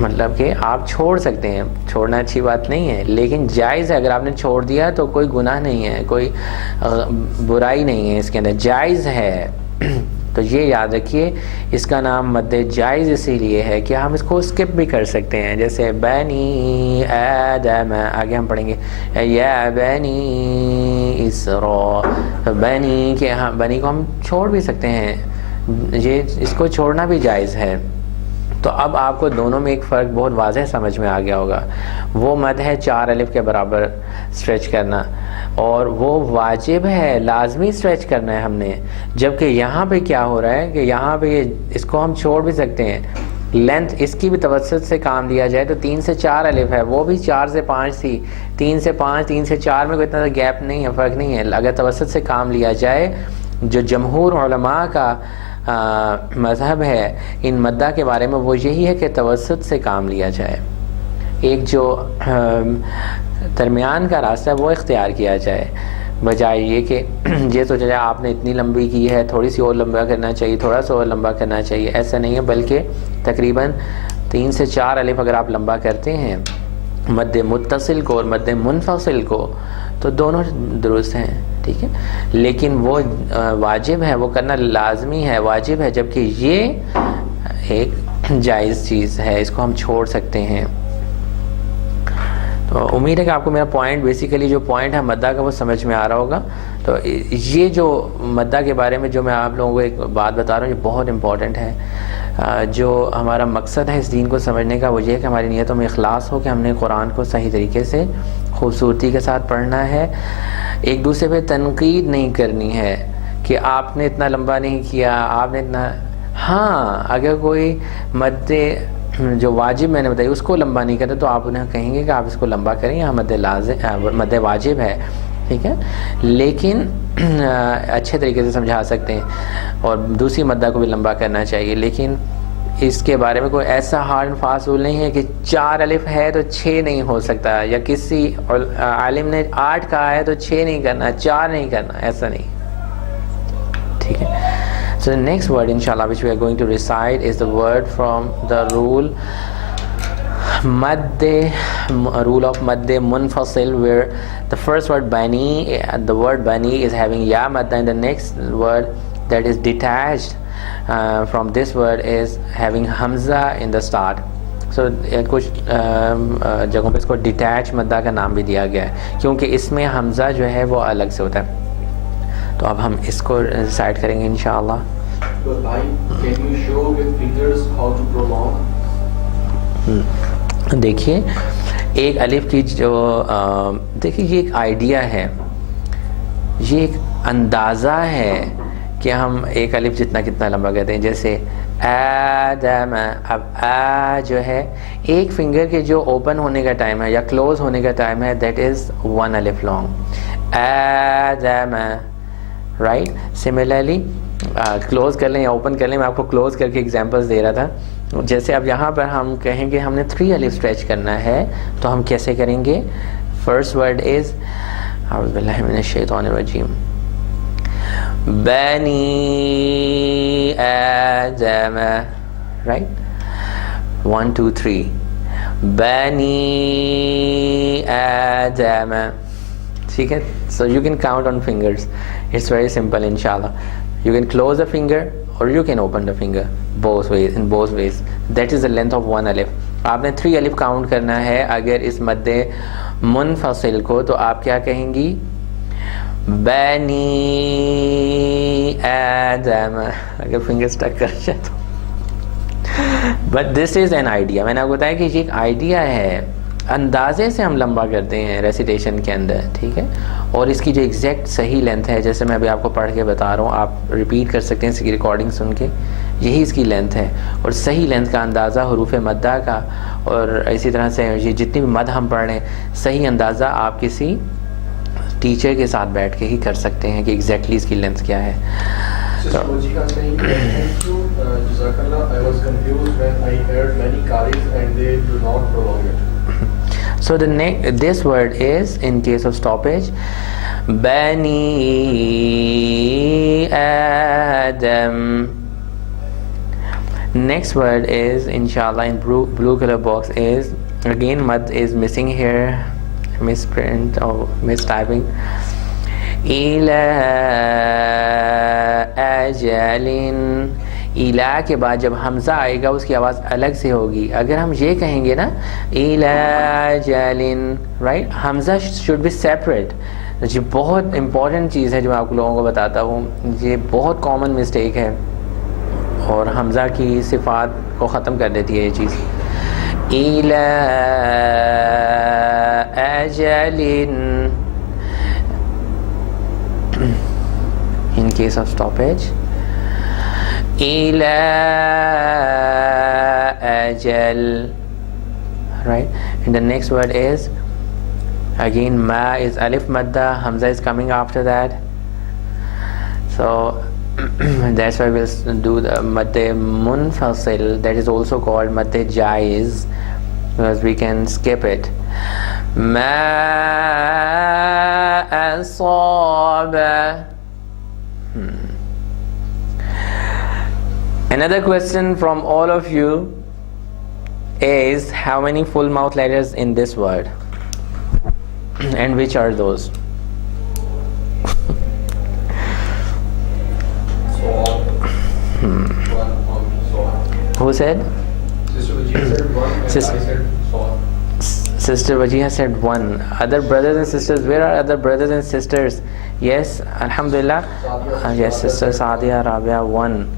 مطلب کہ آپ چھوڑ سکتے ہیں، چھوڑنا اچھی بات نہیں ہے لیکن جائز ہے. اگر آپ نے چھوڑ دیا تو کوئی گناہ نہیں ہے، کوئی برائی نہیں ہے اس کے اندر، جائز ہے. تو یہ یاد رکھیے، اس کا نام مد جائز اسی لیے ہے کہ ہم اس کو اسکپ بھی کر سکتے ہیں. جیسے بنی آدم، آگے ہم پڑھیں گے یا بنی اسرا. بنی کے بنی کو ہم چھوڑ بھی سکتے ہیں، یہ اس کو چھوڑنا بھی جائز ہے. تو اب آپ کو دونوں میں ایک فرق بہت واضح سمجھ میں آ گیا ہوگا. وہ مد ہے 4 الف کے برابر اسٹریچ کرنا، اور وہ واجب ہے، لازمی اسٹریچ کرنا ہے ہم نے. جبکہ یہاں پہ کیا ہو رہا ہے کہ یہاں پہ اس کو ہم چھوڑ بھی سکتے ہیں. لینتھ اس کی بھی توسط سے کام لیا جائے تو 3 سے 4 الف ہے، وہ بھی 4 سے 5 تھی. 3 سے 5، 3 سے 4 میں کوئی اتنا گیپ نہیں ہے، فرق نہیں ہے. اگر توسط سے کام لیا جائے، جو جمہور علماء کا مذہب ہے ان مدہ کے بارے میں، وہ یہی ہے کہ توسط سے کام لیا جائے. ایک جو درمیان کا راستہ ہے وہ اختیار کیا جائے، بجائے یہ کہ یہ سوچا جائے آپ نے اتنی لمبی کی ہے، تھوڑی سی اور لمبا کرنا چاہیے، تھوڑا سا اور لمبا کرنا چاہیے. ایسا نہیں ہے، بلکہ تقریباً 3 سے 4 الف اگر آپ لمبا کرتے ہیں مد متصل کو اور مد منفصل کو تو دونوں درست ہیں. ٹھیک ہے، لیکن وہ واجب ہے، وہ کرنا لازمی ہے، واجب ہے. جبکہ یہ ایک جائز چیز ہے، اس کو ہم چھوڑ سکتے ہیں. تو امید ہے کہ آپ کو میرا پوائنٹ، بیسیکلی جو پوائنٹ ہے مدہ کا، وہ سمجھ میں آ رہا ہوگا. تو یہ جو مدہ کے بارے میں جو میں آپ لوگوں کو ایک بات بتا رہا ہوں، یہ بہت امپورٹنٹ ہے. جو ہمارا مقصد ہے اس دین کو سمجھنے کا، وہ یہ ہے کہ ہماری نیتوں میں اخلاص ہو کہ ہم نے قرآن کو صحیح طریقے سے خوبصورتی کے ساتھ پڑھنا ہے. ایک دوسرے پہ تنقید نہیں کرنی ہے کہ آپ نے اتنا لمبا نہیں کیا، آپ نے اتنا. ہاں، اگر کوئی مد جو واجب میں نے بتائی اس کو لمبا نہیں کرتا تو آپ انہیں کہیں گے کہ آپ اس کو لمبا کریں، یہاں مد واجب ہے. ٹھیک ہے، لیکن اچھے طریقے سے سمجھا سکتے ہیں. اور دوسری مدہ کو بھی لمبا کرنا چاہیے، لیکن اس کے بارے میں کوئی ایسا ہارڈ اینڈ فاسٹ رول نہیں ہے کہ 4 الف ہے تو 6 نہیں ہو سکتا، یا کسی عالم نے 8 کہا ہے تو 6 نہیں کرنا، 4 نہیں کرنا، ایسا نہیں. ٹھیک ہے. So the next word inshallah which we are going to recite is the word from the rule of Madd Munfasil, where the first word bani, the word bani is having ya madda, and the next word that is detached from this word is having hamza in the start. So کچھ جگہوں پہ اس کو ڈیٹیچ مدہ کا نام بھی دیا گیا ہے کیونکہ اس میں حمزہ جو ہے وہ الگ سے ہوتا ہے. تو اب ہم اس کو ڈیسائیڈ کریں گے انشاءاللہ. دیکھیے ایک الف کی جو دیکھیے یہ ایک آئیڈیا ہے، یہ ایک اندازہ ہے کہ ہم ایک الف جتنا کتنا لمبا کرتے ہیں. جیسے آدم، اب آ جو ہے ایک فنگر کے جو اوپن ہونے کا ٹائم ہے یا کلوز ہونے کا ٹائم ہے دیٹ از 1 الف لانگ. آدم، رائٹ. سملرلی کلوز کر لیں یا اوپن کر لیں، میں آپ کو کلوز کر کے ایگزامپلس دے رہا تھا. جیسے اب یہاں پر ہم کہیں گے ہم نے 3 الف اسٹریچ کرنا ہے تو ہم کیسے کریں گے؟ فرسٹ ورڈ از اعوذ باللہ من الشیطان الرجیم بنی آدم رائٹ 1 2 3 بنی آدم ٹھیک ہے. So you can count on fingers. It's very simple inshallah. You can close the finger or you can open the finger both ways, in both ways. That is the length of 1 alif. آپ نے 3 الف کاؤنٹ کرنا ہے. اگر اس مد منفصل کو تو آپ کیا کہیں گی؟ بنی آدم. اگر فنگر سٹک کر جائے تو but this is an idea. میں نے آپ کو بتایا کہ یہ ایک آئیڈیا ہے, اندازے سے ہم لمبا کرتے ہیں ریسیٹیشن کے اندر, ٹھیک ہے. اور اس کی جو ایگزیکٹ صحیح لینتھ ہے, جیسے میں ابھی آپ کو پڑھ کے بتا رہا ہوں, آپ ریپیٹ کر سکتے ہیں اس کی ریکارڈنگ سن کے, یہی اس کی لینتھ ہے. اور صحیح لینتھ کا اندازہ حروف مدہ کا, اور اسی طرح سے یہ جتنی بھی مد ہم پڑھ رہے ہیں, صحیح اندازہ آپ کسی ٹیچر کے ساتھ بیٹھ کے ہی کر سکتے ہیں کہ ایگزیکٹلی اس کی لینتھ کیا ہے. So this word is, in case of stoppage, Bani Adam. Next word is, inshallah, in blue color box is, again mad is missing here, misprint or mistyping. Ila ajalin. ایلا کے بعد جب حمزہ آئے گا اس کی آواز الگ سے ہوگی. اگر ہم یہ کہیں گے نا اِلَىٰ جَالٍ رائٹ, حمزہ شوڈ بی سیپریٹ. یہ بہت امپورٹنٹ چیز ہے جو میں آپ لوگوں کو بتاتا ہوں, یہ بہت کامن مسٹیک ہے اور حمزہ کی صفات کو ختم کر دیتی ہے یہ چیز. اِلَىٰ أَجَلٍ. In case of stoppage, إِلَىٰ أَجَلٍ right. And the next word is, again ma is alif madda, hamza is coming after that, so that's why we'll do the madde munfasil, that is also called madde jaiz, because we can skip it. Ma asaba. Another question from all of you is, how many full mouth letters in this word and which are those? Who said? Sister Vajia said 1 and I said Saw. Sister Vajia said 1. Other brothers and sisters, where are other brothers and sisters? Yes, alhamdulillah. Yes, Sister Sadia Rabia 1.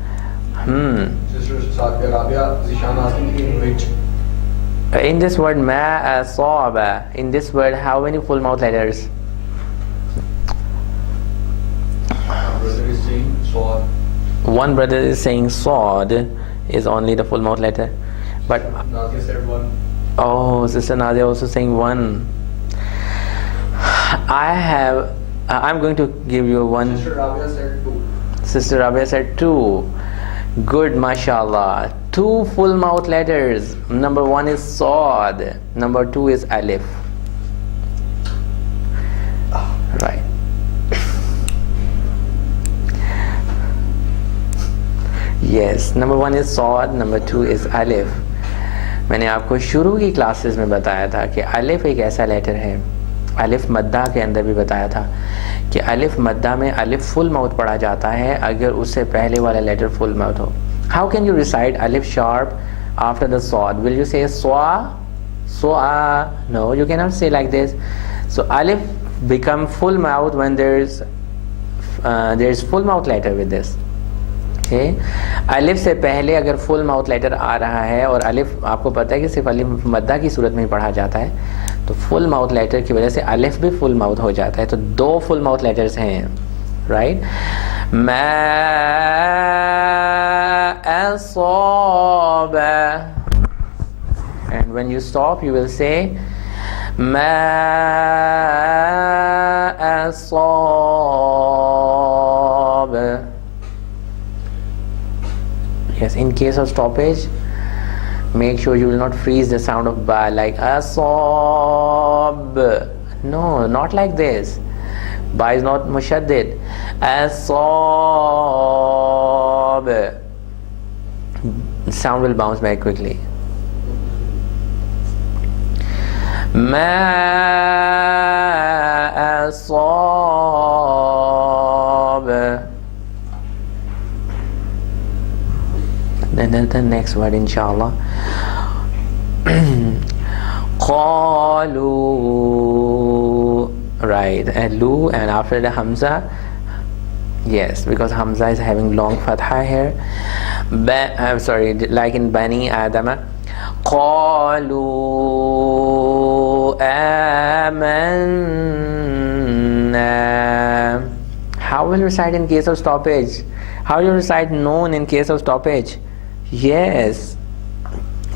Sister Sadia Rabia, Zishan asking in which? In this word ma asaba, in this word how many full mouth letters? Brother is saying Saw. One brother is saying Sod is only the full mouth letter, but Nadia said 1. oh, Sister Nadia also saying 1. I'm going to give you one. Sister Rabia said 2. Sister Rabia said 2. Good, mashallah. 2 full mouth letters. Number 1 is Sod. Number 2 is Alif. Right. Yes, number 1 is Sod, number 2 is Alif. میں نے آپ کو شروع کی کلاسز میں بتایا تھا کہ الف ایک ایسا لیٹر ہے, الف مدہ کے اندر بھی بتایا تھا کہ الف مدہ میں الف فل ماؤتھ پڑھا جاتا ہے اگر اس سے پہلے والا لیٹر فل ماؤتھ ہو. How can you recite alif sharp after the sod? Will you say swa? Swa? No, you cannot say like this. So alif become full mouth when there is full mouth letter with this. الف سے پہلے اگر فل ماؤتھ لیٹر آ رہا ہے, اور الف آپ کو پتہ ہے کہ صرف الف مدہ کی صورت میں ہی پڑھا جاتا ہے, تو فل ماؤتھ لیٹر کی وجہ سے الف بھی فل ماؤتھ ہو جاتا ہے. تو 2 فل ماؤتھ لیٹرز ہیں, رائٹ. ما اصاب, and when you stop you will say ما اصاب. Yes, in case of stoppage, Make sure you will not freeze the sound of ba like asab. No, not like this. Ba is not mushaddid. Asab. Sound will bounce back quickly. Ma asab. Then the next word, inshallah. Qalu. Right, and lu, and after the hamza, yes, because hamza is having long fatha here. I'm sorry, like in Bani Adama. Qalu amanna. How will you recite in case of stoppage? How will you recite noon in case of stoppage? Yes,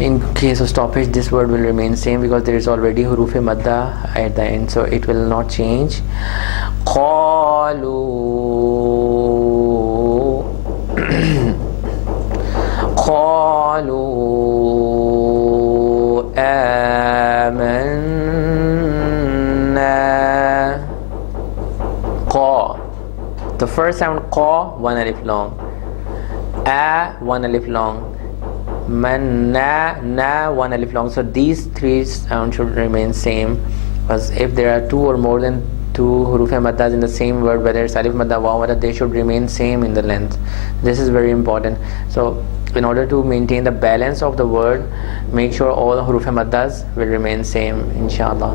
In case of stoppage, this word will remain same because there is already huruf madda at the end, so it will not change. Qalu qalu amanna. Qa, the first sound qa, one alif long. A, one alif long. Manna, na, one alif long. So these three sounds should remain same, because if there are two or more than two huruf maddas in the same word, whether it's alif madda, waw madda, they should remain same in the length. This is very important. So in order to maintain the balance of the word, make sure all the huruf maddas will remain same, inshallah.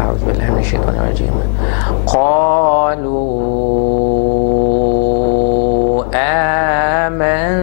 أعوذ بالله من الشيطان الرجيم. قالوا آمنا.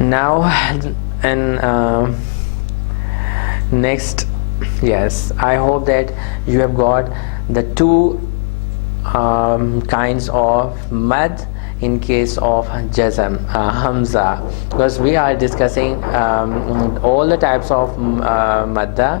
Now and next, yes, I hope that you have got the two kinds of mad in case of jazm, hamza, because we are discussing all the types of madda.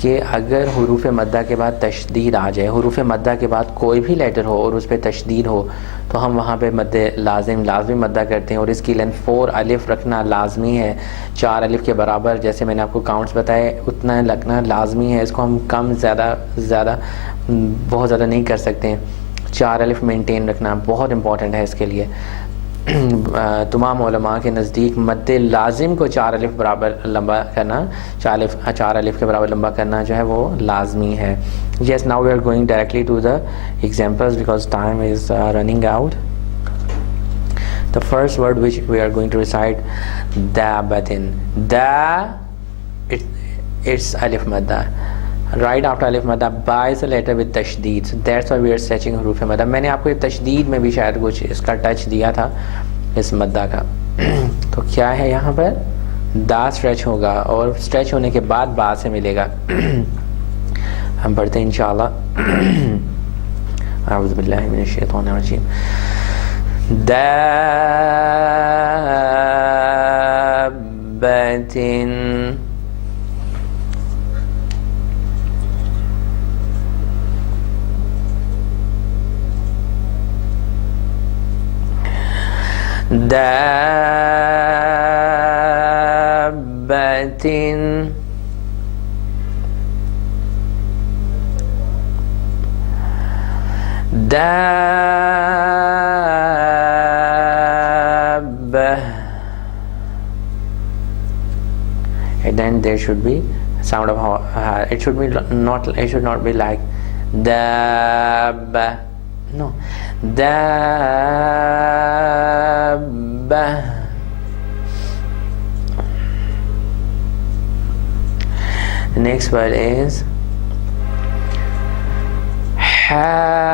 کہ اگر حروف مدہ کے بعد تشدید آ جائے، حروف مدہ کے بعد کوئی بھی لیٹر ہو اور اس پہ تشدید ہو، تو ہم وہاں پہ مد لازمی مدہ کرتے ہیں، اور اس کی لینتھ 4 الف رکھنا لازمی ہے، 4 الف کے برابر، جیسے میں نے آپ کو کاؤنٹس بتائے اتنا لگنا لازمی ہے، اس کو ہم کم زیادہ بہت زیادہ نہیں کر سکتے ہیں، 4 الف مینٹین رکھنا بہت امپورٹنٹ ہے اس کے لیے۔ تمام علماء کے نزدیک مد لازم کو 4 الف برابر لمبا کرنا، 4 الف کے برابر لمبا کرنا جو ہے وہ لازمی ہے۔ Yes, now we are going directly to the examples because time is running out. The first word which we are going to recite, dabatin. Da, it's alif madda. Right after alif madda, ba is a letter with tashdid. So that's why we are stretching حروف مدہ۔ میں نے آپ کو یہ تشدید میں بھی شاید کچھ اس کا ٹچ دیا تھا اس مدہ کا۔ تو کیا ہے یہاں پر؟ دا اسٹریچ ہوگا اور اسٹریچ ہونے کے بعد با سے ملے گا۔ ہم پڑھتے ہیں انشاءاللہ۔ اعوذ باللہ من الشیطان الرجیم۔ دابۃ دابۃ دابہ، and then there should be sound of it should not be like dabba, no, dabba. The next word is حاجہو۔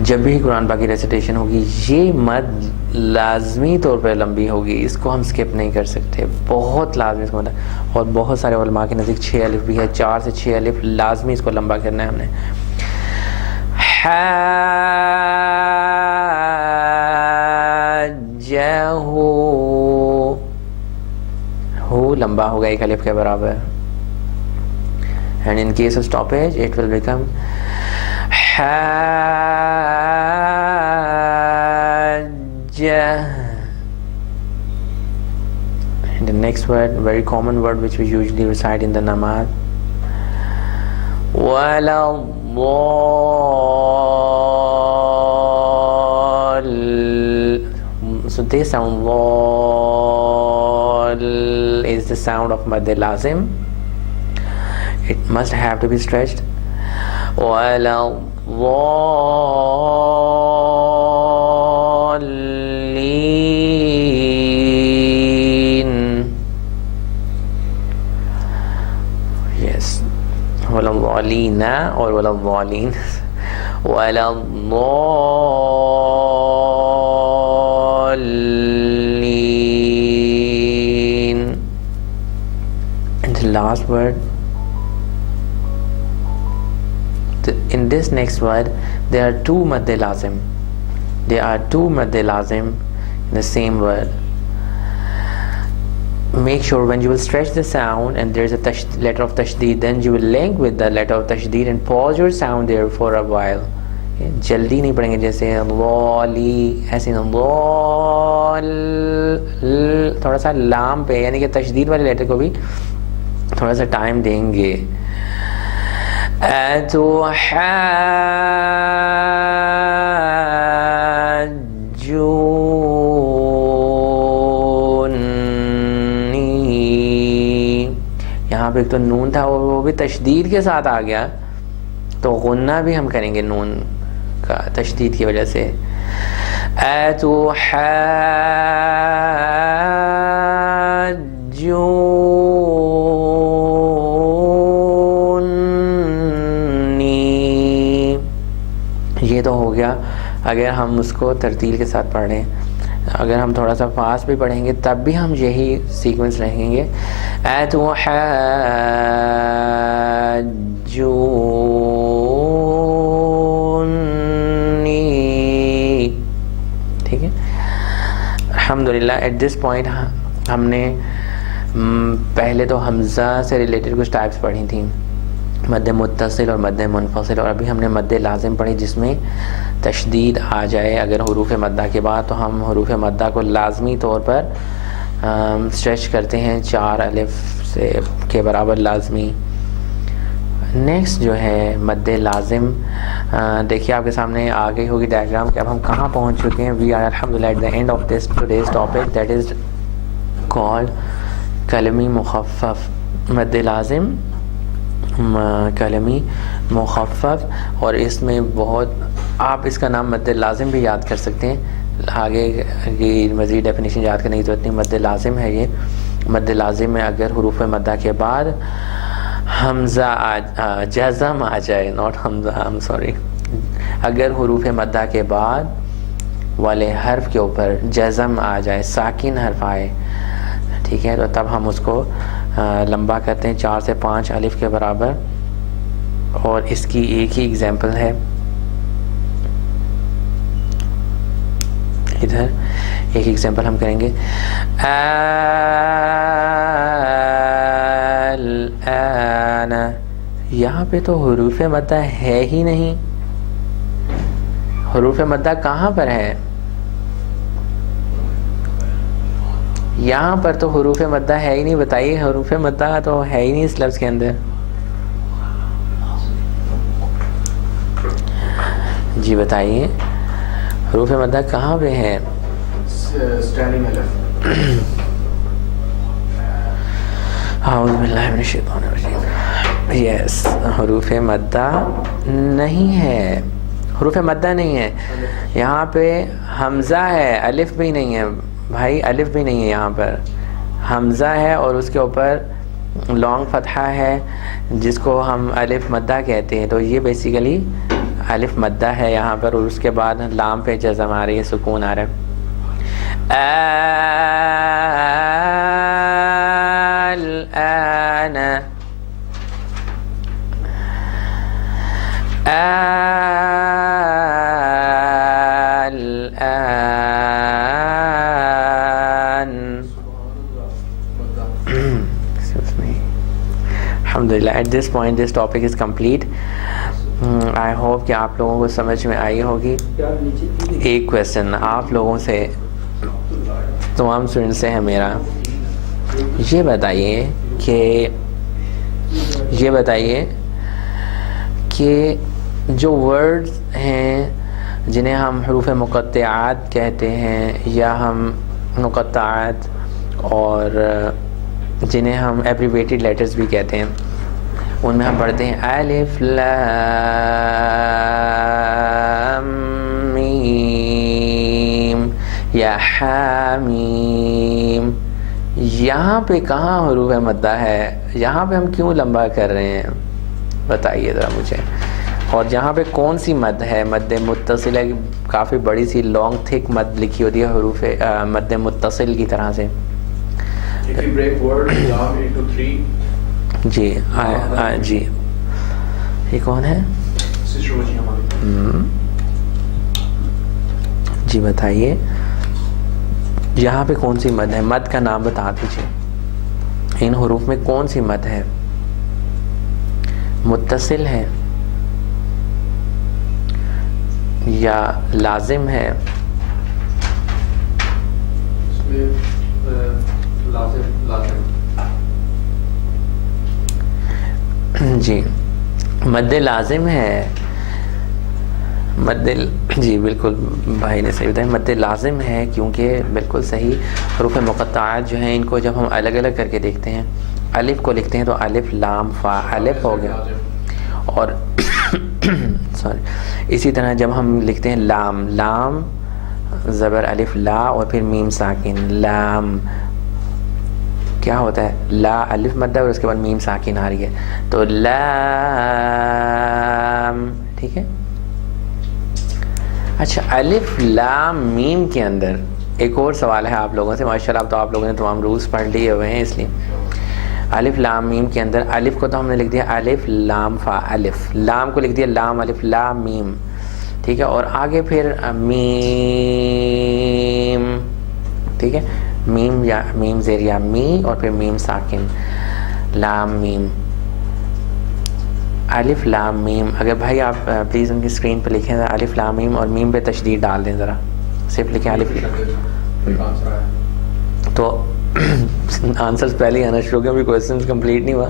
جب بھی قرآن پاک کی ریسیٹیشن ہوگی یہ مد لازمی طور پر لمبی ہوگی، اس کو ہم سکپ نہیں کر سکتے، بہت لازمی اس کو مد، اور بہت سارے علماء کے نزدیک 6 الف بھی ہے، 4 سے 6 الف لازمی اس کو لمبا کرنا ہے ہم نے۔ حاجہو، ہو لمبا ہوگا 1 الف کے برابر، and in case of stoppage it will become حاجہ۔ And the next word, very common word which we usually recite in the namaz، وَلَا So this sound wal is the sound of mad lazim. It must have to be stretched. وَلَا ضَالِّينَ. Yes. وَلَا ضَالِّينَ or وَلَا ضَالِّينَ. وَلَا ضَالِّينَ. And the last word, in this next word there are 2 mad lazim. There are 2 mad lazim in the same word. Make sure when you will stretch the sound and there is a letter of tashdid, then you will link with the letter of tashdid and pause your sound there for a while. جلدی نہیں پڑھیں گے جیسے لی، ایسے تھوڑا سا لام پہ، یعنی کہ تشدید والے لیٹر کو بھی تھوڑا سا ٹائم دیں گے۔ یہاں پہ ایک تو نون تھا اور وہ بھی تشدید کے ساتھ آ گیا، تو غنہ بھی ہم کریں گے نون کا تشدید کی وجہ سے۔ یہ تو ہو گیا اگر ہم اس کو ترتیل کے ساتھ پڑھ رہے ہیں۔ اگر ہم تھوڑا سا فاسٹ بھی پڑھیں گے تب بھی ہم یہی سیکوینس رہیں گے۔ اتحاجونی. ٹھیک ہے. الحمدللہ ایٹ دس پوائنٹ ہم نے پہلے تو حمزہ سے ریلیٹڈ کچھ ٹائپس پڑھی تھیں، مد متصل اور مد منفصل، اور ابھی ہم نے مد لازم پڑھی جس میں تشدید آ جائے اگر حروف مدہ کے بعد، تو ہم حروف مدہ کو لازمی طور پر اسٹریچ کرتے ہیں 4 الف سے کے برابر لازمی. نیکسٹ جو ہے مد لازم، دیکھیے آپ کے سامنے آ گئی ہوگی ڈائیگرام کہ اب ہم کہاں پہنچ چکے ہیں. وی آر الحمدللہ at the end of this today's topic that is called کلمی مخفف. مد لازم کلمی مخفف، اور اس میں بہت آپ اس کا نام مد لازم بھی یاد کر سکتے ہیں، آگے کی مزید ڈیفینیشن یاد کرنے کی ضرورت نہیں. مد لازم ہے یہ. مد لازم میں اگر حروف مدہ کے بعد حمزہ جزم آ جائے، ناٹ حمزہ، I'm sorry، اگر حروف مدہ کے بعد والے حرف کے اوپر جزم آ جائے، ساکن حرف آئے، ٹھیک ہے، تو تب ہم اس کو لمبا کرتے ہیں 4 سے 5 الف کے برابر. اور اس کی ایک ہی اگزامپل ہے ادھر، ایک ایگزامپل ہم کریں گے. الآن، یہاں پہ تو حروف مدہ ہے ہی نہیں. حروف مدہ کہاں پر ہے؟ یہاں پر تو حروف مدہ ہے ہی نہیں. بتائیے، حروف مدہ تو ہے ہی نہیں اس لفظ کے اندر. جی بتائیے، حروف مدہ کہاں پہ ہے؟ Standing alif. اعوذ باللہ من الشیطان الرجیم. یس، حروف مدہ نہیں ہے. حروف مدہ نہیں ہے. یہاں پہ حمزہ ہے، الف بھی نہیں ہے بھائی، الف بھی نہیں ہے. یہاں پر حمزہ ہے اور اس کے اوپر لانگ فتحہ ہے جس کو ہم الف مدہ کہتے ہیں. تو یہ بیسیکلی الف مدہ ہے یہاں پر، اور اس کے بعد لام پہ جزم آ رہی ہے، سکون آ رہا ہے. الآن، الآن. الحمدللہ at this point this topic is complete. I hope کہ آپ لوگوں کو سمجھ میں آئی ہوگی. ایک کویسچن آپ لوگوں سے، تمام اسٹوڈنٹ سے ہے میرا، یہ بتائیے کہ جو ورڈز ہیں جنہیں ہم حروف مقطعات کہتے ہیں یا ہم مقطعات، اور جنہیں ہم ایبریویٹڈ لیٹرز بھی کہتے ہیں، ان میں ہم پڑھتے ہیں الف لام میم یا حامیم. یہاں پہ کہاں حروف مدہ ہے؟ یہاں پہ ہم کیوں لمبا کر رہے ہیں؟ بتائیے ذرا مجھے. اور یہاں پہ کون سی مد ہے؟ مد متصل ہے، کافی بڑی سی لانگ تھک مد لکھی ہوتی ہے حروف مد متصل کی طرح سے. If you break word lam into 3. جی جی، یہ کون ہے؟ Sister Wajih ہماری. جی بتائیے، یہاں پہ کون سی مد ہے؟ مد کا نام بتا دیجیے. ان حروف میں کون سی مد ہے؟ متصل ہے یا لازم ہے؟ لازم. جی مد لازم ہے. جی بالکل بھائی نے صحیح بتایا، مد لازم ہے، کیونکہ بالکل صحیح. حروف مقطعات جو ہیں ان کو جب ہم الگ الگ کر کے دیکھتے ہیں، الف کو لکھتے ہیں تو الف لام فا، الف ہو گیا. اور سوری، اسی طرح جب ہم لکھتے ہیں لام، لام زبر الف لا اور پھر میم ساکن لام، کیا ہوتا ہے؟ لا الف مد اور اس کے بعد میم ساکن آ رہی ہے تو لام. ٹھیک ہے. اچھا، الف لام میم کے اندر ایک اور سوال ہے آپ لوگوں سے. ماشاءاللہ اب تو آپ لوگوں نے تمام رولز پڑھ لیے ہوئے ہیں، اس لیے الف لام میم کے اندر الف کو تو ہم نے لکھ دیا الف لام فا الف، لام کو لکھ دیا لام الف لام میم، ٹھیک ہے، اور آگے پھر میم، ٹھیک ہے، میم یا میم زیر یا می اور پھر میم ساکن لام میم الف لام میم. اگر بھائی آپ پلیز ان کی اسکرین پہ لکھیں الف لام میم اور میم پہ تشدید ڈال دیں ذرا، صرف لکھیں الف. تو آنسرز پہلے ہی آنا شروع ہوگئے، ابھی کویسچنز کمپلیٹ نہیں ہوا.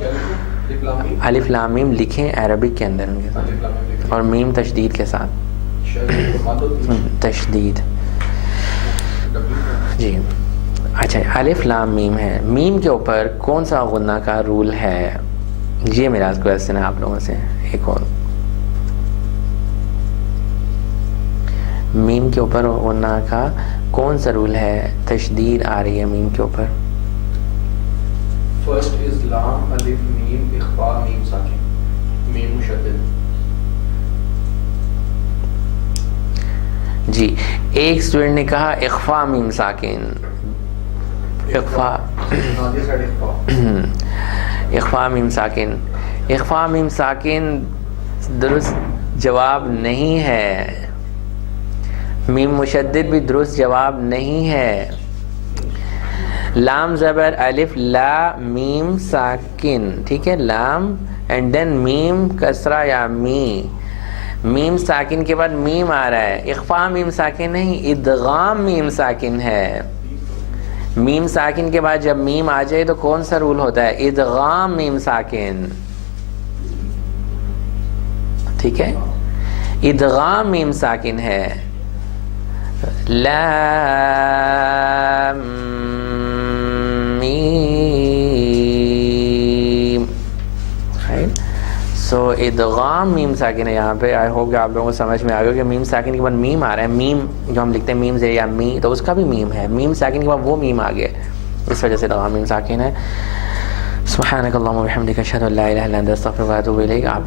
الف لام میم لکھیں عربک کے اندر ان کے ساتھ اور میم تشدید کے ساتھ، تشدید. جی اچھا، الف لام میم ہے، میم کے اوپر کون سا غنہ کا رول ہے؟ یہ میرا کویسچن ہے آپ لوگوں سے. ایک اور میم کے اوپر غنہ کا کون سا رول ہے؟ تشدید آ رہی ہے میم کے اوپر. فرسٹ از لام الف میم اخفا میم ساکن میم مشدد. جی ایک اسٹوڈنٹ نے کہا اخفا میم ساکن، اخفا اخفا میم ساکن، اخفا میم ساکن درست جواب نہیں ہے. میم مشدد بھی درست جواب نہیں ہے. لام زبر الف لا میم ساکن، ٹھیک ہے، لام اینڈ دین میم کسرہ یا می، میم ساکن کے بعد میم آ رہا ہے. اخفا میم ساکن نہیں، ادغام میم ساکن ہے. میم ساکن کے بعد جب میم آ جائے تو کون سا رول ہوتا ہے؟ ادغام میم ساکن، ٹھیک ہے، ادغام میم ساکن ہے. لام میم، سو ادغام میم ساکن ہے یہاں پہ. آئی ہوپ کہ آپ لوگوں کو سمجھ میں آ گیا کہ میم ساکن کے بعد میم آ رہا ہے. میم جو ہم لکھتے ہیں میم زیر یا می، تو اس کا بھی میم ہے. میم ساکن کے بعد وہ میم آ گیا، اس وجہ سے ادغام میم ساکن ہے. سبحانک اللہم و بحمدک اشہد ان لا الہ الا انت استغفرک و اتوب الیک. آپ